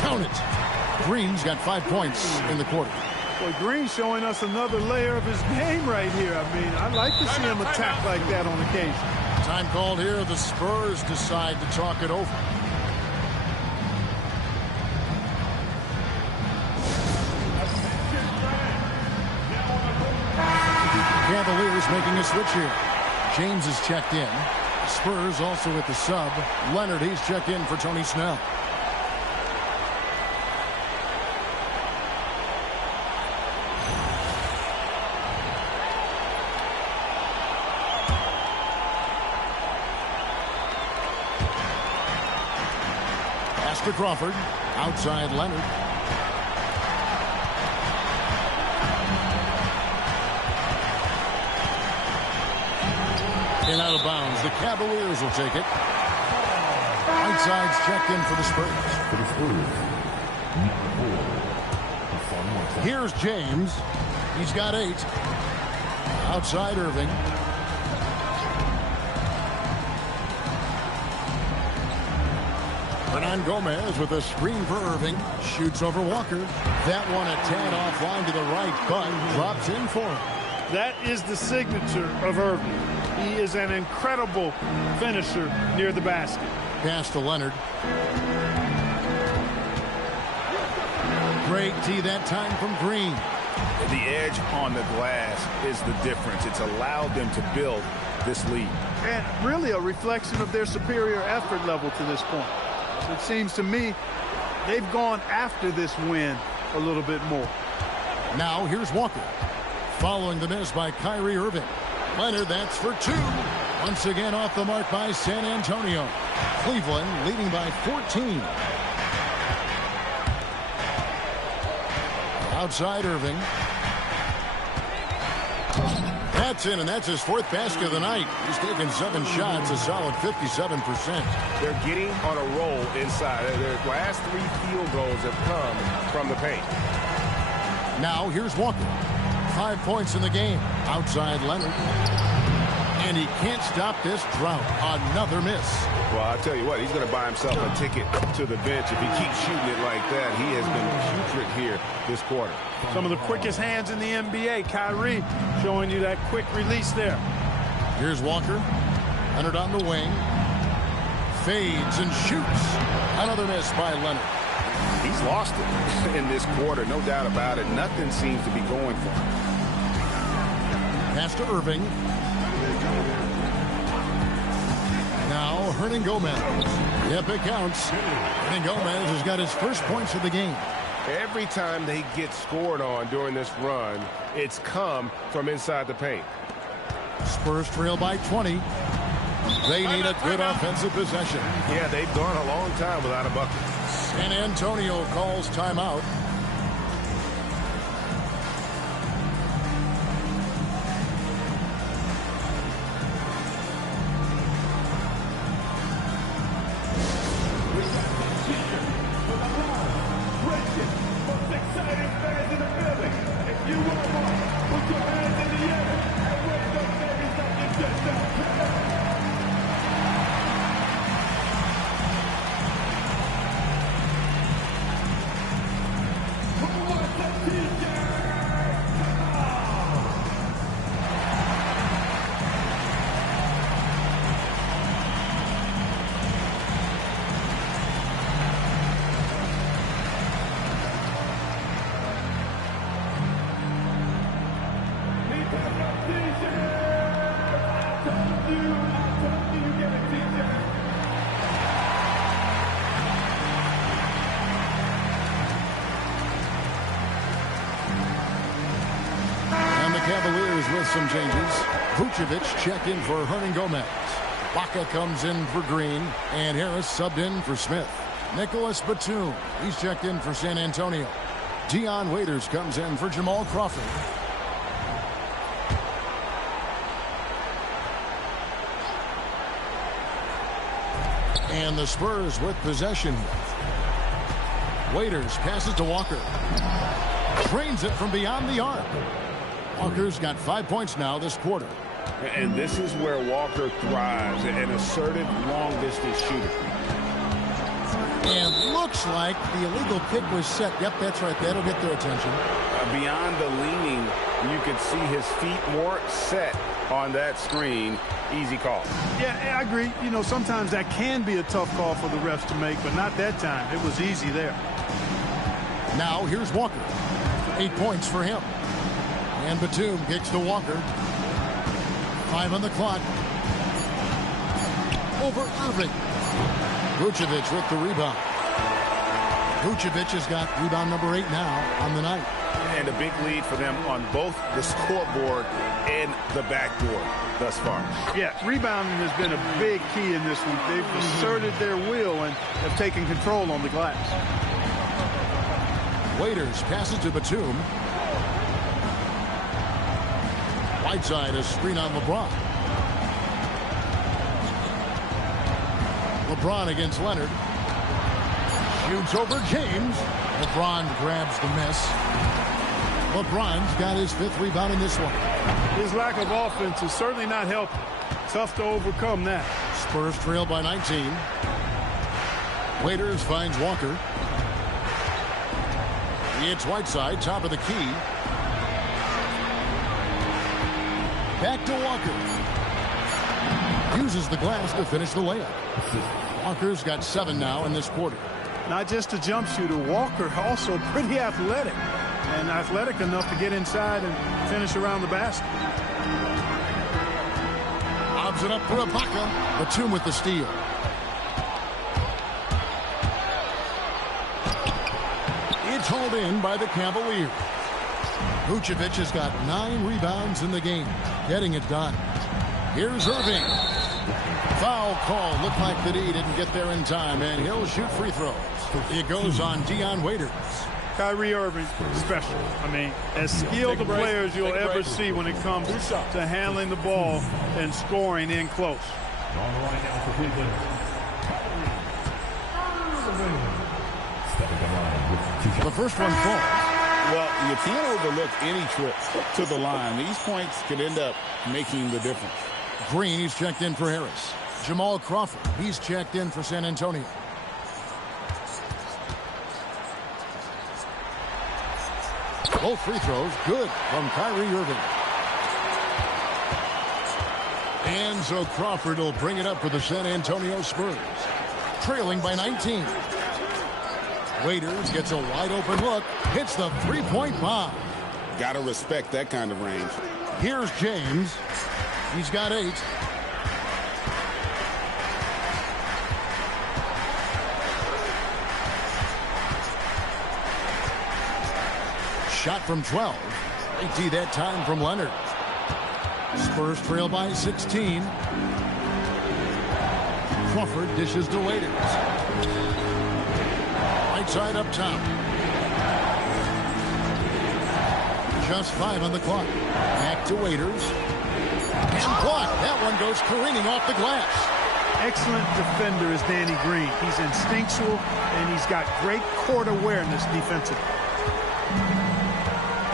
Count it. Green's got 5 points in the quarter. Well, Green's showing us another layer of his game right here. I mean, I'd like to see him attack like that on occasion. Time called here. The Spurs decide to talk it over. Cavaliers making a switch here. James is checked in. Spurs also with the sub. Leonard, he's checked in for Tony Snell. Pass to Crawford. Outside Leonard. And out of bounds. The Cavaliers will take it. Right side's checked in for the Spurs. Here's James. He's got 8. Outside Irving. Hernangomez with a screen for Irving. Shoots over Walker. That one a tad offline to the right, but drops in for him. That is the signature of Irving. He is an incredible finisher near the basket. Pass to Leonard. Great D that time from Green. The edge on the glass is the difference. It's allowed them to build this lead. And really a reflection of their superior effort level to this point. So it seems to me they've gone after this win a little bit more. Now here's Walker. Following the miss by Kyrie Irving. Leonard, that's for 2. Once again off the mark by San Antonio. Cleveland leading by 14. Outside Irving. That's in, and that's his 4th basket of the night. He's taken 7 shots, a solid 57%. They're getting on a roll inside. Their last 3 field goals have come from the paint. Now here's Walker. 5 points in the game. Outside Leonard. And he can't stop this drought. Another miss. Well, I'll tell you what, he's going to buy himself a ticket to the bench if he keeps shooting it like that. He has been putrid here this quarter. Some of the quickest hands in the NBA. Kyrie showing you that quick release there. Here's Walker. Leonard on the wing. Fades and shoots. Another miss by Leonard. He's lost it in this quarter, no doubt about it. Nothing seems to be going for him. Pass to Irving. Now Hernangomez. Yep, it counts. Hernangomez has got his first points of the game. Every time they get scored on during this run, it's come from inside the paint. Spurs trail by 20. They need a good offensive possession. Yeah, they've gone a long time without a bucket. San Antonio calls timeout. Cavaliers with some changes. Vucevic checked in for Hernangomez. Baca comes in for Green, and Harris subbed in for Smith. Nicholas Batum, he's checked in for San Antonio. Dion Waiters comes in for Jamal Crawford. And the Spurs with possession. Waiters passes to Walker. Drains it from beyond the arc. Walker's got 5 points now this quarter. And this is where Walker thrives, an assertive long-distance shooter. And looks like the illegal pick was set. Yep, that's right. That'll get their attention. Beyond the leaning, you could see his feet more set on that screen. Easy call. Yeah, I agree. You know, sometimes that can be a tough call for the refs to make, but not that time. It was easy there. Now here's Walker. 8 points for him. And Batum kicks to Walker. 5 on the clock. Over Irving. Vucevic with the rebound. Vucevic has got rebound number 8 now on the night. And a big lead for them on both the scoreboard and the backboard thus far. Yeah, rebounding has been a big key in this one. They've asserted their will and have taken control on the glass. Waiters passes to Batum. Whiteside a screen on LeBron. LeBron against Leonard. Shoots over James. LeBron grabs the miss. LeBron's got his 5th rebound in this one. His lack of offense is certainly not helping. Tough to overcome that. Spurs trail by 19. Waiters finds Walker. It's Whiteside, top of the key. Back to Walker. Uses the glass to finish the layup. Walker's got 7 now in this quarter. Not just a jump shooter. Walker also pretty athletic. And athletic enough to get inside and finish around the basket. Lobs it up for Ibaka. Batum with the steal. It's hauled in by the Cavaliers. Vucevic has got 9 rebounds in the game. Getting it done. Here's Irving. Foul call. Looked like the D didn't get there in time, and he'll shoot free throws. It goes on Dion Waiters. Kyrie Irving, special. I mean, as skilled a player as you'll ever see when it comes to handling the ball and scoring in close. On the line now for Cleveland. The first one falls. Well, you can't overlook any trip to the line. These points could end up making the difference. Green, he's checked in for Harris. Jamal Crawford, he's checked in for San Antonio. Both free throws good from Kyrie Irving. And so Crawford will bring it up for the San Antonio Spurs. Trailing by 19. Waiters gets a wide open look. Hits the three-point bomb. Got to respect that kind of range. Here's James. He's got 8. shot from 12. Great D that time from Leonard. Spurs trail by 16. Crawford dishes to Waiters. Right side up top. Just 5 on the clock. Back to Waiters. And blocked. That one goes careening off the glass. Excellent defender is Danny Green. He's instinctual, and he's got great court awareness defensively.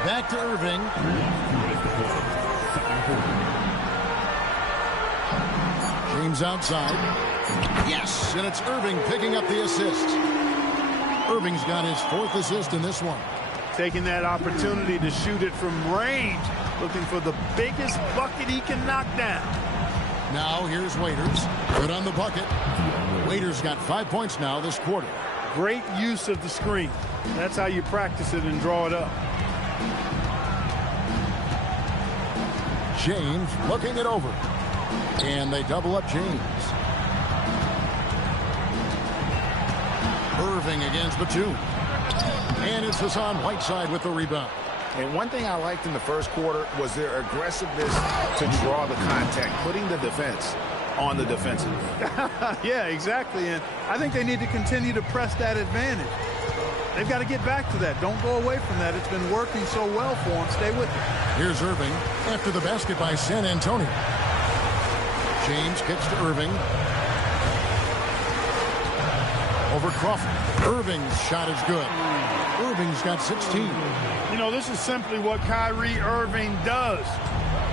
Back to Irving. James outside. Yes, and it's Irving picking up the assist. Irving's got his 4th assist in this one. Taking that opportunity to shoot it from range, looking for the biggest bucket he can knock down. Now here's Waiters. Good on the bucket. Waiters got 5 points now this quarter. Great use of the screen. That's how you practice it and draw it up. James looking it over. And they double up James. Irving against Batum. And it's Hassan Whiteside with the rebound. And one thing I liked in the first quarter was their aggressiveness to draw the contact, putting the defense on the defensive. Yeah, exactly. And I think they need to continue to press that advantage. They've got to get back to that. Don't go away from that. It's been working so well for them. Stay with it. Here's Irving after the basket by San Antonio. James kicks to Irving. Over Crawford. Irving's shot is good. Irving's got 16. You know, this is simply what Kyrie Irving does.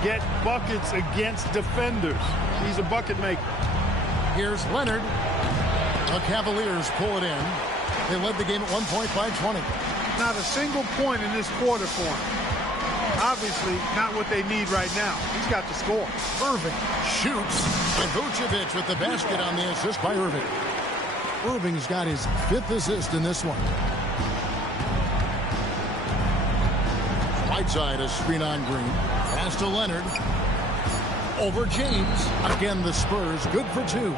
Get buckets against defenders. He's a bucket maker. Here's Leonard. The Cavaliers pull it in. They led the game at 1 point by 20. Not a single point in this quarter for him. Obviously, not what they need right now. He's got to score. Irving shoots. And Vucevic with the basket on the assist by Irving. Irving's got his 5th assist in this one. Whiteside, a screen on Green. Pass to Leonard. Over James. Again, the Spurs good for 2.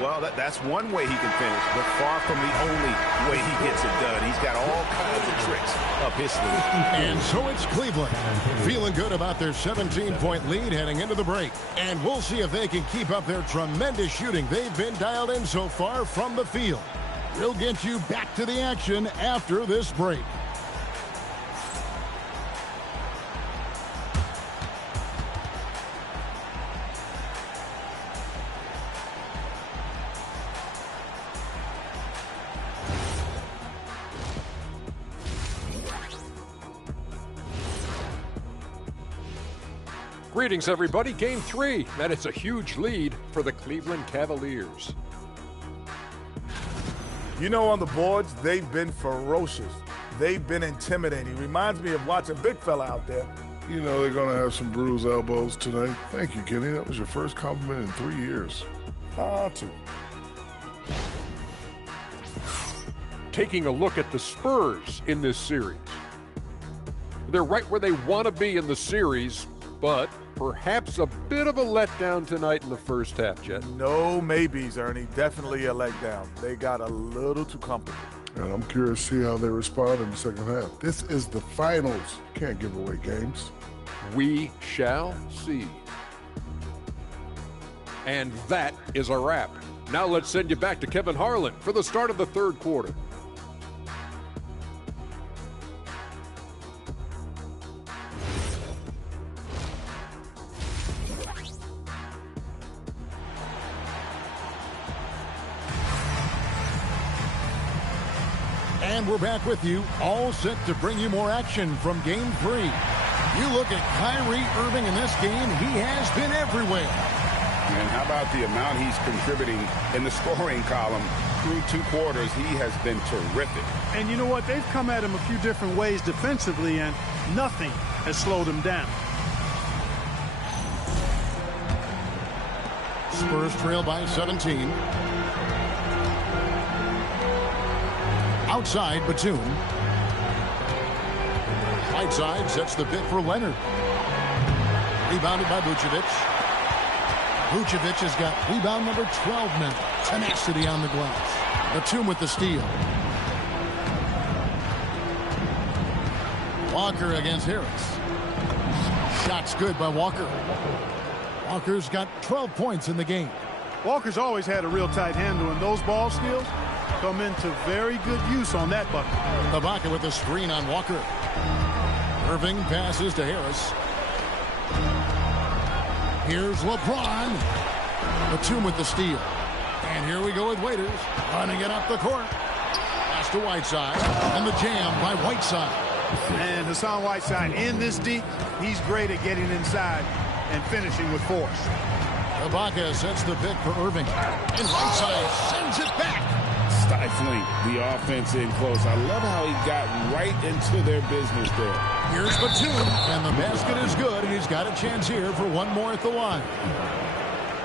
Well, that's one way he can finish, but far from the only way he gets it done. He's got all kinds of tricks up his sleeve. And so it's Cleveland feeling good about their 17-point lead heading into the break. And we'll see if they can keep up their tremendous shooting they've been dialed in so far from the field. We'll get you back to the action after this break. Greetings, everybody. Game 3, and it's a huge lead for the Cleveland Cavaliers. You know, on the boards, they've been ferocious. They've been intimidating. Reminds me of watching Big Fella out there. You know they're going to have some bruised elbows tonight. Thank you, Kenny. That was your first compliment in 3 years. Two. Taking a look at the Spurs in this series. They're right where they want to be in the series, but perhaps a bit of a letdown tonight in the first half, Jet. No maybes, Ernie. Definitely a letdown. They got a little too comfortable. And I'm curious to see how they respond in the second half. This is the finals. Can't give away games. We shall see. And that is a wrap. Now let's send you back to Kevin Harlan for the start of the third quarter. And we're back with you, all set to bring you more action from Game 3. You look at Kyrie Irving in this game, he has been everywhere. And how about the amount he's contributing in the scoring column through 2 quarters? He has been terrific. And you know what? They've come at him a few different ways defensively, and nothing has slowed him down. Spurs trail by 17. Outside, Batum. Whiteside sets the pick for Leonard. Rebounded by Vucevic. Vucevic has got rebound number 12 now. Tenacity on the glass. Batum with the steal. Walker against Harris. Shot's good by Walker. Walker's got 12 points in the game. Walker's always had a real tight handle, and those ball skills come into very good use on that bucket. Ibaka with the screen on Walker. Irving passes to Harris. Here's LeBron. Batum with the steal. And here we go with Waiters. Running it up the court. Pass to Whiteside. And the jam by Whiteside. And Hassan Whiteside in this deep, he's great at getting inside and finishing with force. Ibaka sets the pick for Irving. And Whiteside sends it back. Stifling the offense in close. I love how he got right into their business there. Here's Batum, and the basket is good, and he's got a chance here for one more at the line.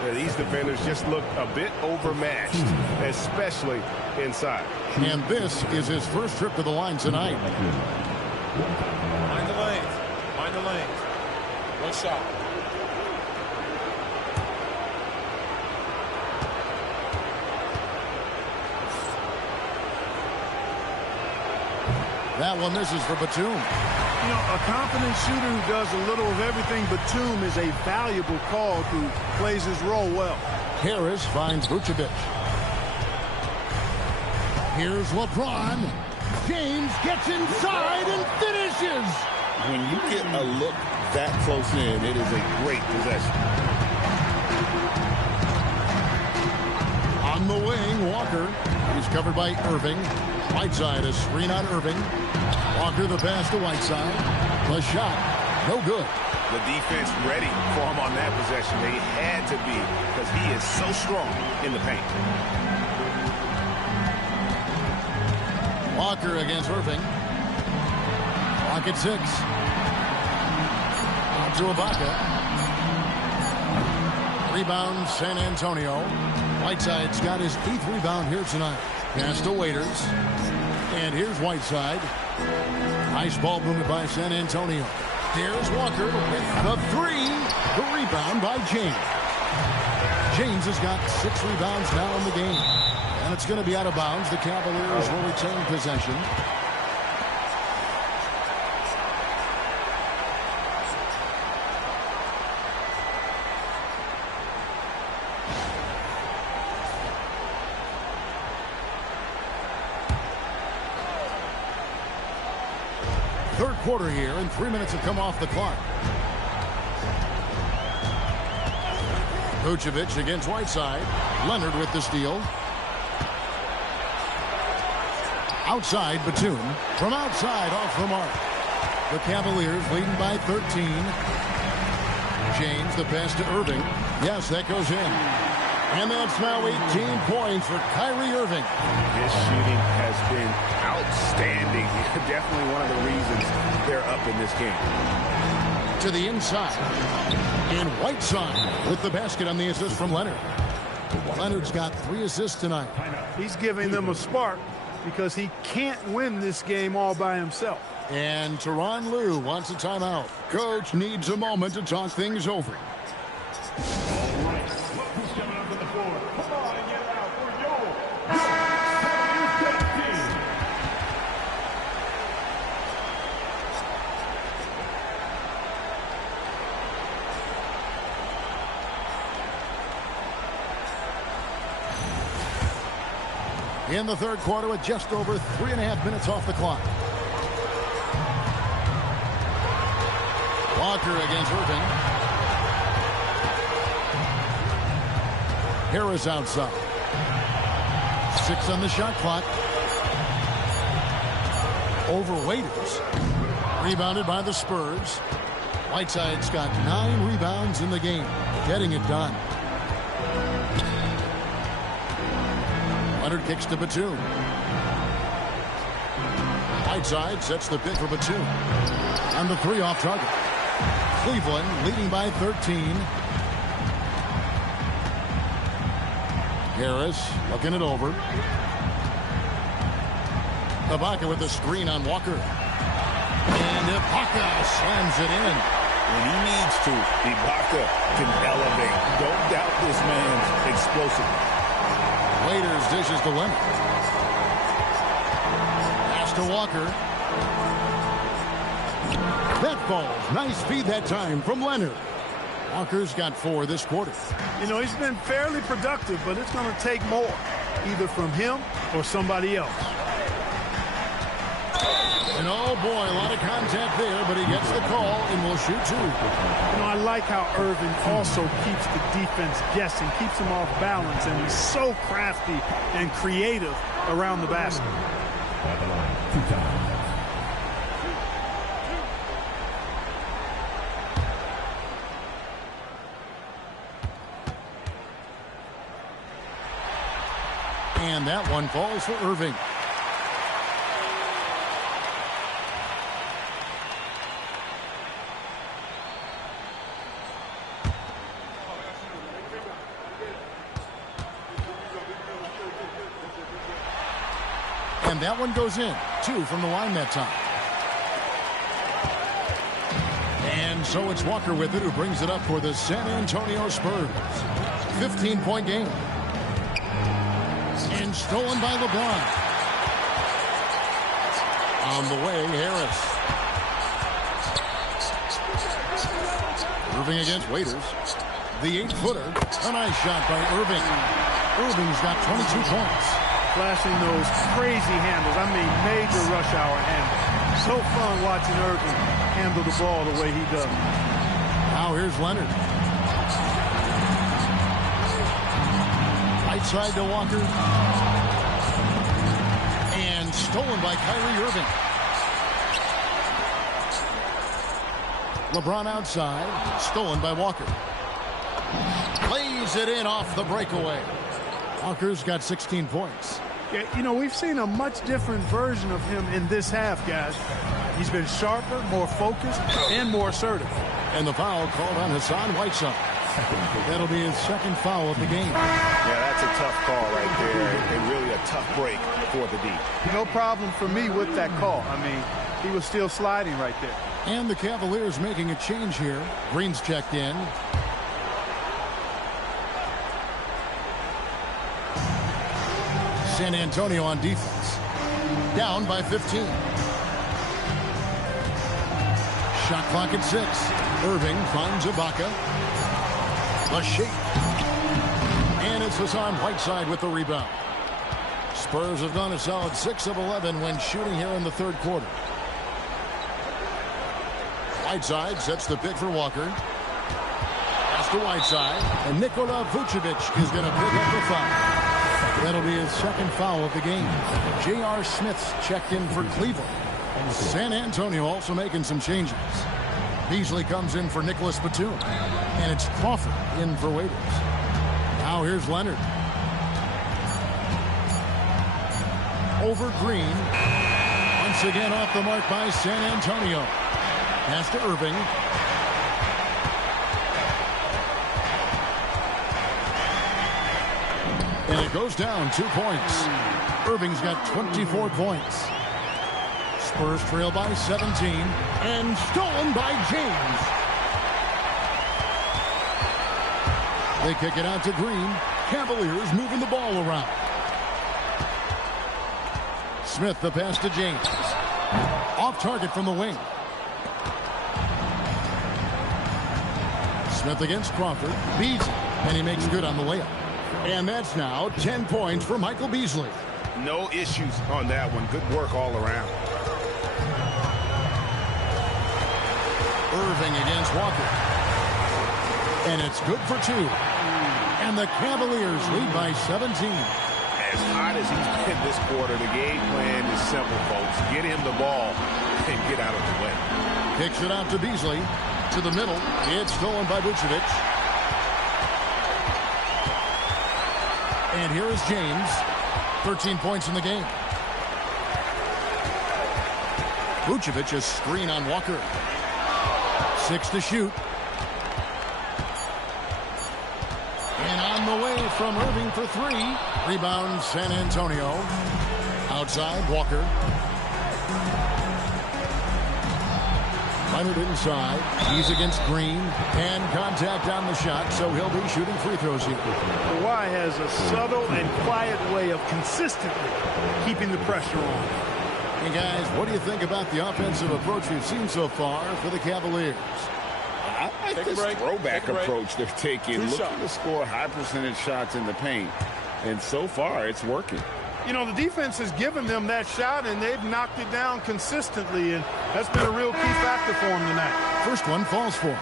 Yeah, these defenders just look a bit overmatched, especially inside. And this is his first trip to the line tonight. Mind the lanes. Mind the lanes. One shot. That one misses for Batum. You know, a confident shooter who does a little of everything. Batum is a valuable cog who plays his role well. Harris finds Vucevic. Here's LeBron. James gets inside and finishes. When you get a look that close in, it is a great possession. On the wing, Walker. He's covered by Irving. Whiteside, a screen on Irving. Walker the pass to Whiteside. The shot, no good. The defense ready for him on that possession. They had to be because he is so strong in the paint. Walker against Irving. Clock at 6. On to Ibaka. Rebound, San Antonio. Whiteside's got his 8th rebound here tonight. Pass to Waiters. And here's Whiteside. Nice ball movement by San Antonio. Here's Walker with the 3. The rebound by James. James has got 6 rebounds now in the game. And it's going to be out of bounds. The Cavaliers will retain possession. Third quarter here, and 3 minutes have come off the clock. Vucevic against Whiteside. Leonard with the steal. Outside, Batum. From outside, off the mark. The Cavaliers leading by 13. James, the pass to Irving. Yes, that goes in. And that's now 18 points for Kyrie Irving. His shooting has been outstanding. Definitely one of the reasons they're up in this game. To the inside. And Whiteside with the basket on the assist from Leonard. Leonard's got 3 assists tonight. He's giving them a spark because he can't win this game all by himself. And Tyronn Lue wants a timeout. Coach needs a moment to talk things over. In the third quarter with just over 3.5 minutes off the clock. Walker against Irving. Harris outside. 6 on the shot clock. Over Waiters. Rebounded by the Spurs. Whiteside's got 9 rebounds in the game. Getting it done. Leonard kicks to Batum. Whiteside sets the pick for Batum. On the 3 off target. Cleveland leading by 13. Harris looking it over. Ibaka with the screen on Walker. And Ibaka slams it in. When he needs to, Ibaka can elevate. Don't doubt this man's explosiveness. Waiters dishes to Leonard. Pass to Walker. That falls. Nice feed that time from Leonard. Walker's got 4 this quarter. You know, he's been fairly productive, but it's going to take more, either from him or somebody else. And oh boy, a lot of contact there, but he gets the call and will shoot 2. You know, I like how Irving also keeps the defense guessing, keeps them off balance, and he's so crafty and creative around the basket. And that one falls for Irving. And that one goes in. 2 from the line that time. And so it's Walker with it, who brings it up for the San Antonio Spurs. 15-point game. And stolen by LeBron. On the way, Harris. Irving against Waiters. The 8-footer. A nice shot by Irving. Irving's got 22 points. Flashing those crazy handles. I mean, major rush hour handles. So fun watching Irving handle the ball the way he does. Now here's Leonard. Right side to Walker. And stolen by Kyrie Irving. LeBron outside. Stolen by Walker. Plays it in off the breakaway. Walker's got 16 points. Yeah, you know, we've seen a much different version of him in this half, guys. He's been sharper, more focused, and more assertive. And the foul called on Hassan Whiteside. That'll be his second foul of the game. Yeah, that's a tough call right there, and really a tough break for the D. No problem for me with that call. I mean, he was still sliding right there. And the Cavaliers making a change here. Green's checked in. San Antonio on defense. Down by 15. Shot clock at 6. Irving finds Ibaka. The shake. And it's Hassan Whiteside with the rebound. Spurs have done a solid 6 of 11 when shooting here in the third quarter. Whiteside sets the pick for Walker. Pass to Whiteside. And Nikola Vucevic is going to pick up the foul. That'll be his second foul of the game. J.R. Smith's checked in for Cleveland. San Antonio also making some changes. Beasley comes in for Nicholas Batum. And it's Crawford in for Waiters. Now here's Leonard. Over Green. Once again off the mark by San Antonio. Pass to Irving. And it goes down 2 points. Irving's got 24 points. Spurs trail by 17. And stolen by James. They kick it out to Green. Cavaliers moving the ball around. Smith the pass to James. Off target from the wing. Smith against Crawford. Beasley. And he makes good on the layup. And that's now 10 points for Michael Beasley. No issues on that one. Good work all around. Irving against Walker. And it's good for 2. And the Cavaliers lead by 17. As hot as he's been this quarter, the game plan is simple, folks. Get him the ball and get out of the way. Kicks it out to Beasley. To the middle. It's stolen by Vucevic. And here is James. 13 points in the game. Vucevic a screen on Walker. 6 to shoot. And on the way from Irving for 3. Rebound San Antonio. Outside Walker. Leonard inside. He's against Green. And contact on the shot, so he'll be shooting free throws here. Kawhi has a subtle and quiet way of consistently keeping the pressure on. And guys, what do you think about the offensive approach we've seen so far for the Cavaliers? I like this throwback approach they're taking. Looking to score high percentage shots in the paint. And so far, it's working. You know, the defense has given them that shot, and they've knocked it down consistently, and that's been a real key factor for them tonight. First one falls for him.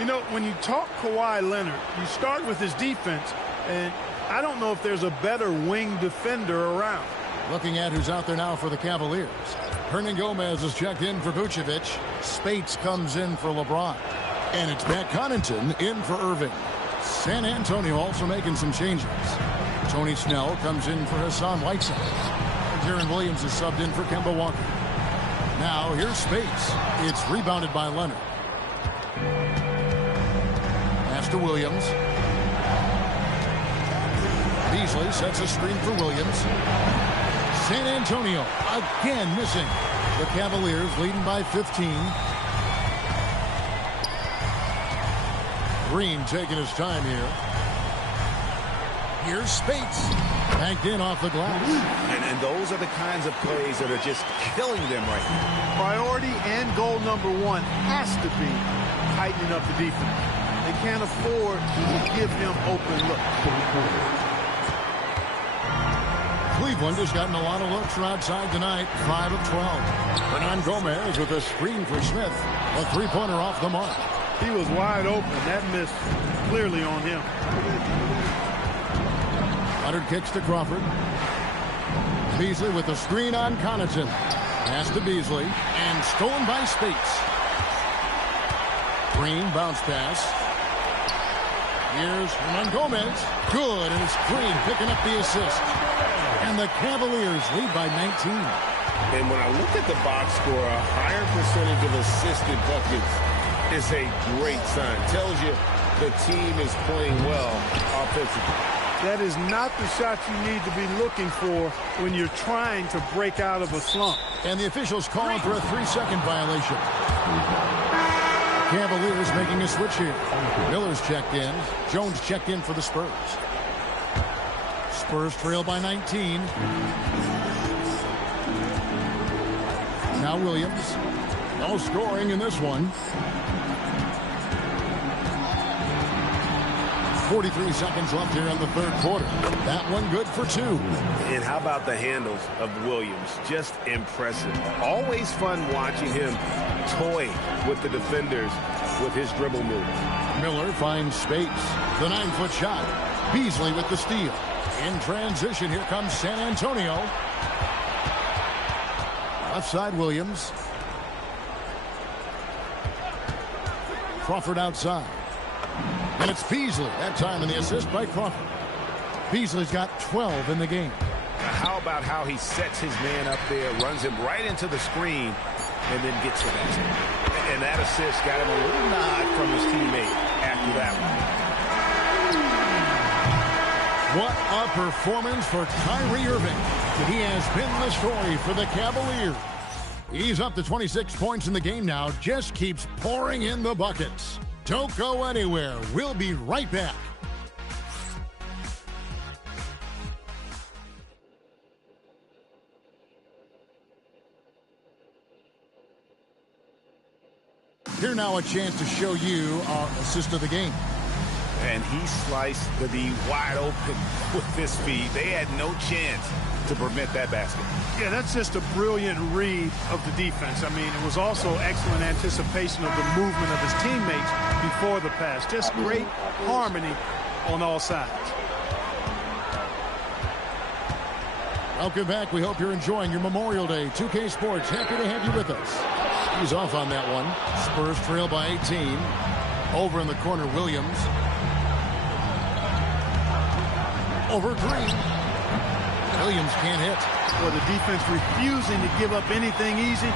You know, when you talk Kawhi Leonard, you start with his defense, and I don't know if there's a better wing defender around. Looking at who's out there now for the Cavaliers. Hernangomez is checked in for Vucevic. Spates comes in for LeBron. And it's Pat Connaughton in for Irving. San Antonio also making some changes. Tony Snell comes in for Hassan Whiteside. Deron Williams is subbed in for Kemba Walker. Now here's Spates. It's rebounded by Leonard. Pass to Williams. Beasley sets a screen for Williams. San Antonio again missing. The Cavaliers leading by 15. Green taking his time here. Here's Spates. Banked in off the glass. And those are the kinds of plays that are just killing them right now. Priority and goal number one has to be tightening up the defense. They can't afford to give him open looks. Cleveland has gotten a lot of looks from outside tonight. 5 of 12. Hernangomez with a screen for Smith. A three-pointer off the mark. He was wide open. That missed clearly on him. Leonard kicks to Crawford. Beasley with a screen on Connaughton. Pass to Beasley. And stolen by Spates. Green bounce pass. Here's Hernangomez. Good. And it's Green picking up the assist. And the Cavaliers lead by 19. And when I look at the box score, a higher percentage of assisted buckets is a great sign. Tells you the team is playing well offensively. That is not the shot you need to be looking for when you're trying to break out of a slump. And the officials calling for a 3-second violation. Cavaliers making a switch here. Miller's checked in. Jones checked in for the Spurs. Spurs trail by 19. Now Williams. No scoring in this one. 43 seconds left here in the third quarter. That one good for 2. And how about the handles of Williams? Just impressive. Always fun watching him toy with the defenders with his dribble moves. Miller finds Spates. The 9-foot shot. Beasley with the steal. In transition, here comes San Antonio. Left side, Williams. Crawford outside. And it's Beasley. That time in the assist by Crawford. Beasley's got 12 in the game. How about how he sets his man up there, runs him right into the screen, and then gets the basket. And that assist got him a little nod from his teammate after that one. What a performance for Kyrie Irving. He has been the story for the Cavaliers. He's up to 26 points in the game now. Just keeps pouring in the buckets. Don't go anywhere. We'll be right back. Here now a chance to show you our assist of the game. And he sliced the D wide open with his feet. They had no chance to prevent that basket. Yeah, that's just a brilliant read of the defense. I mean, it was also excellent anticipation of the movement of his teammates before the pass. Just great harmony on all sides. Welcome back. We hope you're enjoying your Memorial Day. 2K Sports, happy to have you with us. He's off on that one. Spurs trail by 18. Over in the corner, Williams. Over Green. Williams can't hit. For the defense refusing to give up anything easy.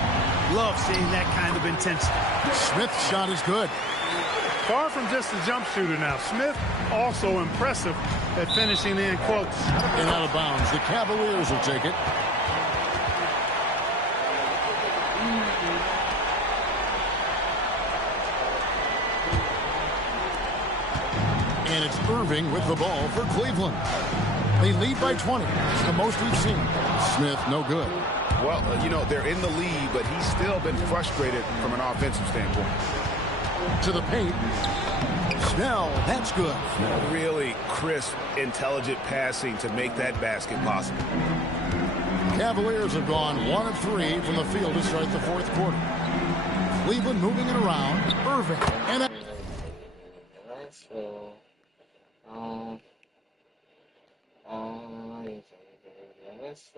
Love seeing that kind of intensity. Smith's shot is good. Far from just a jump shooter now. Smith also impressive at finishing in quotes. And out of bounds. The Cavaliers will take it. And it's Irving with the ball for Cleveland. They lead by 20. It's the most we've seen. Smith, no good. Well, you know, they're in the lead, but he's still been frustrated from an offensive standpoint. To the paint. Snell, that's good. Really crisp, intelligent passing to make that basket possible. Cavaliers have gone 1 of 3 from the field to start the fourth quarter. Cleveland moving it around. Irving. And let's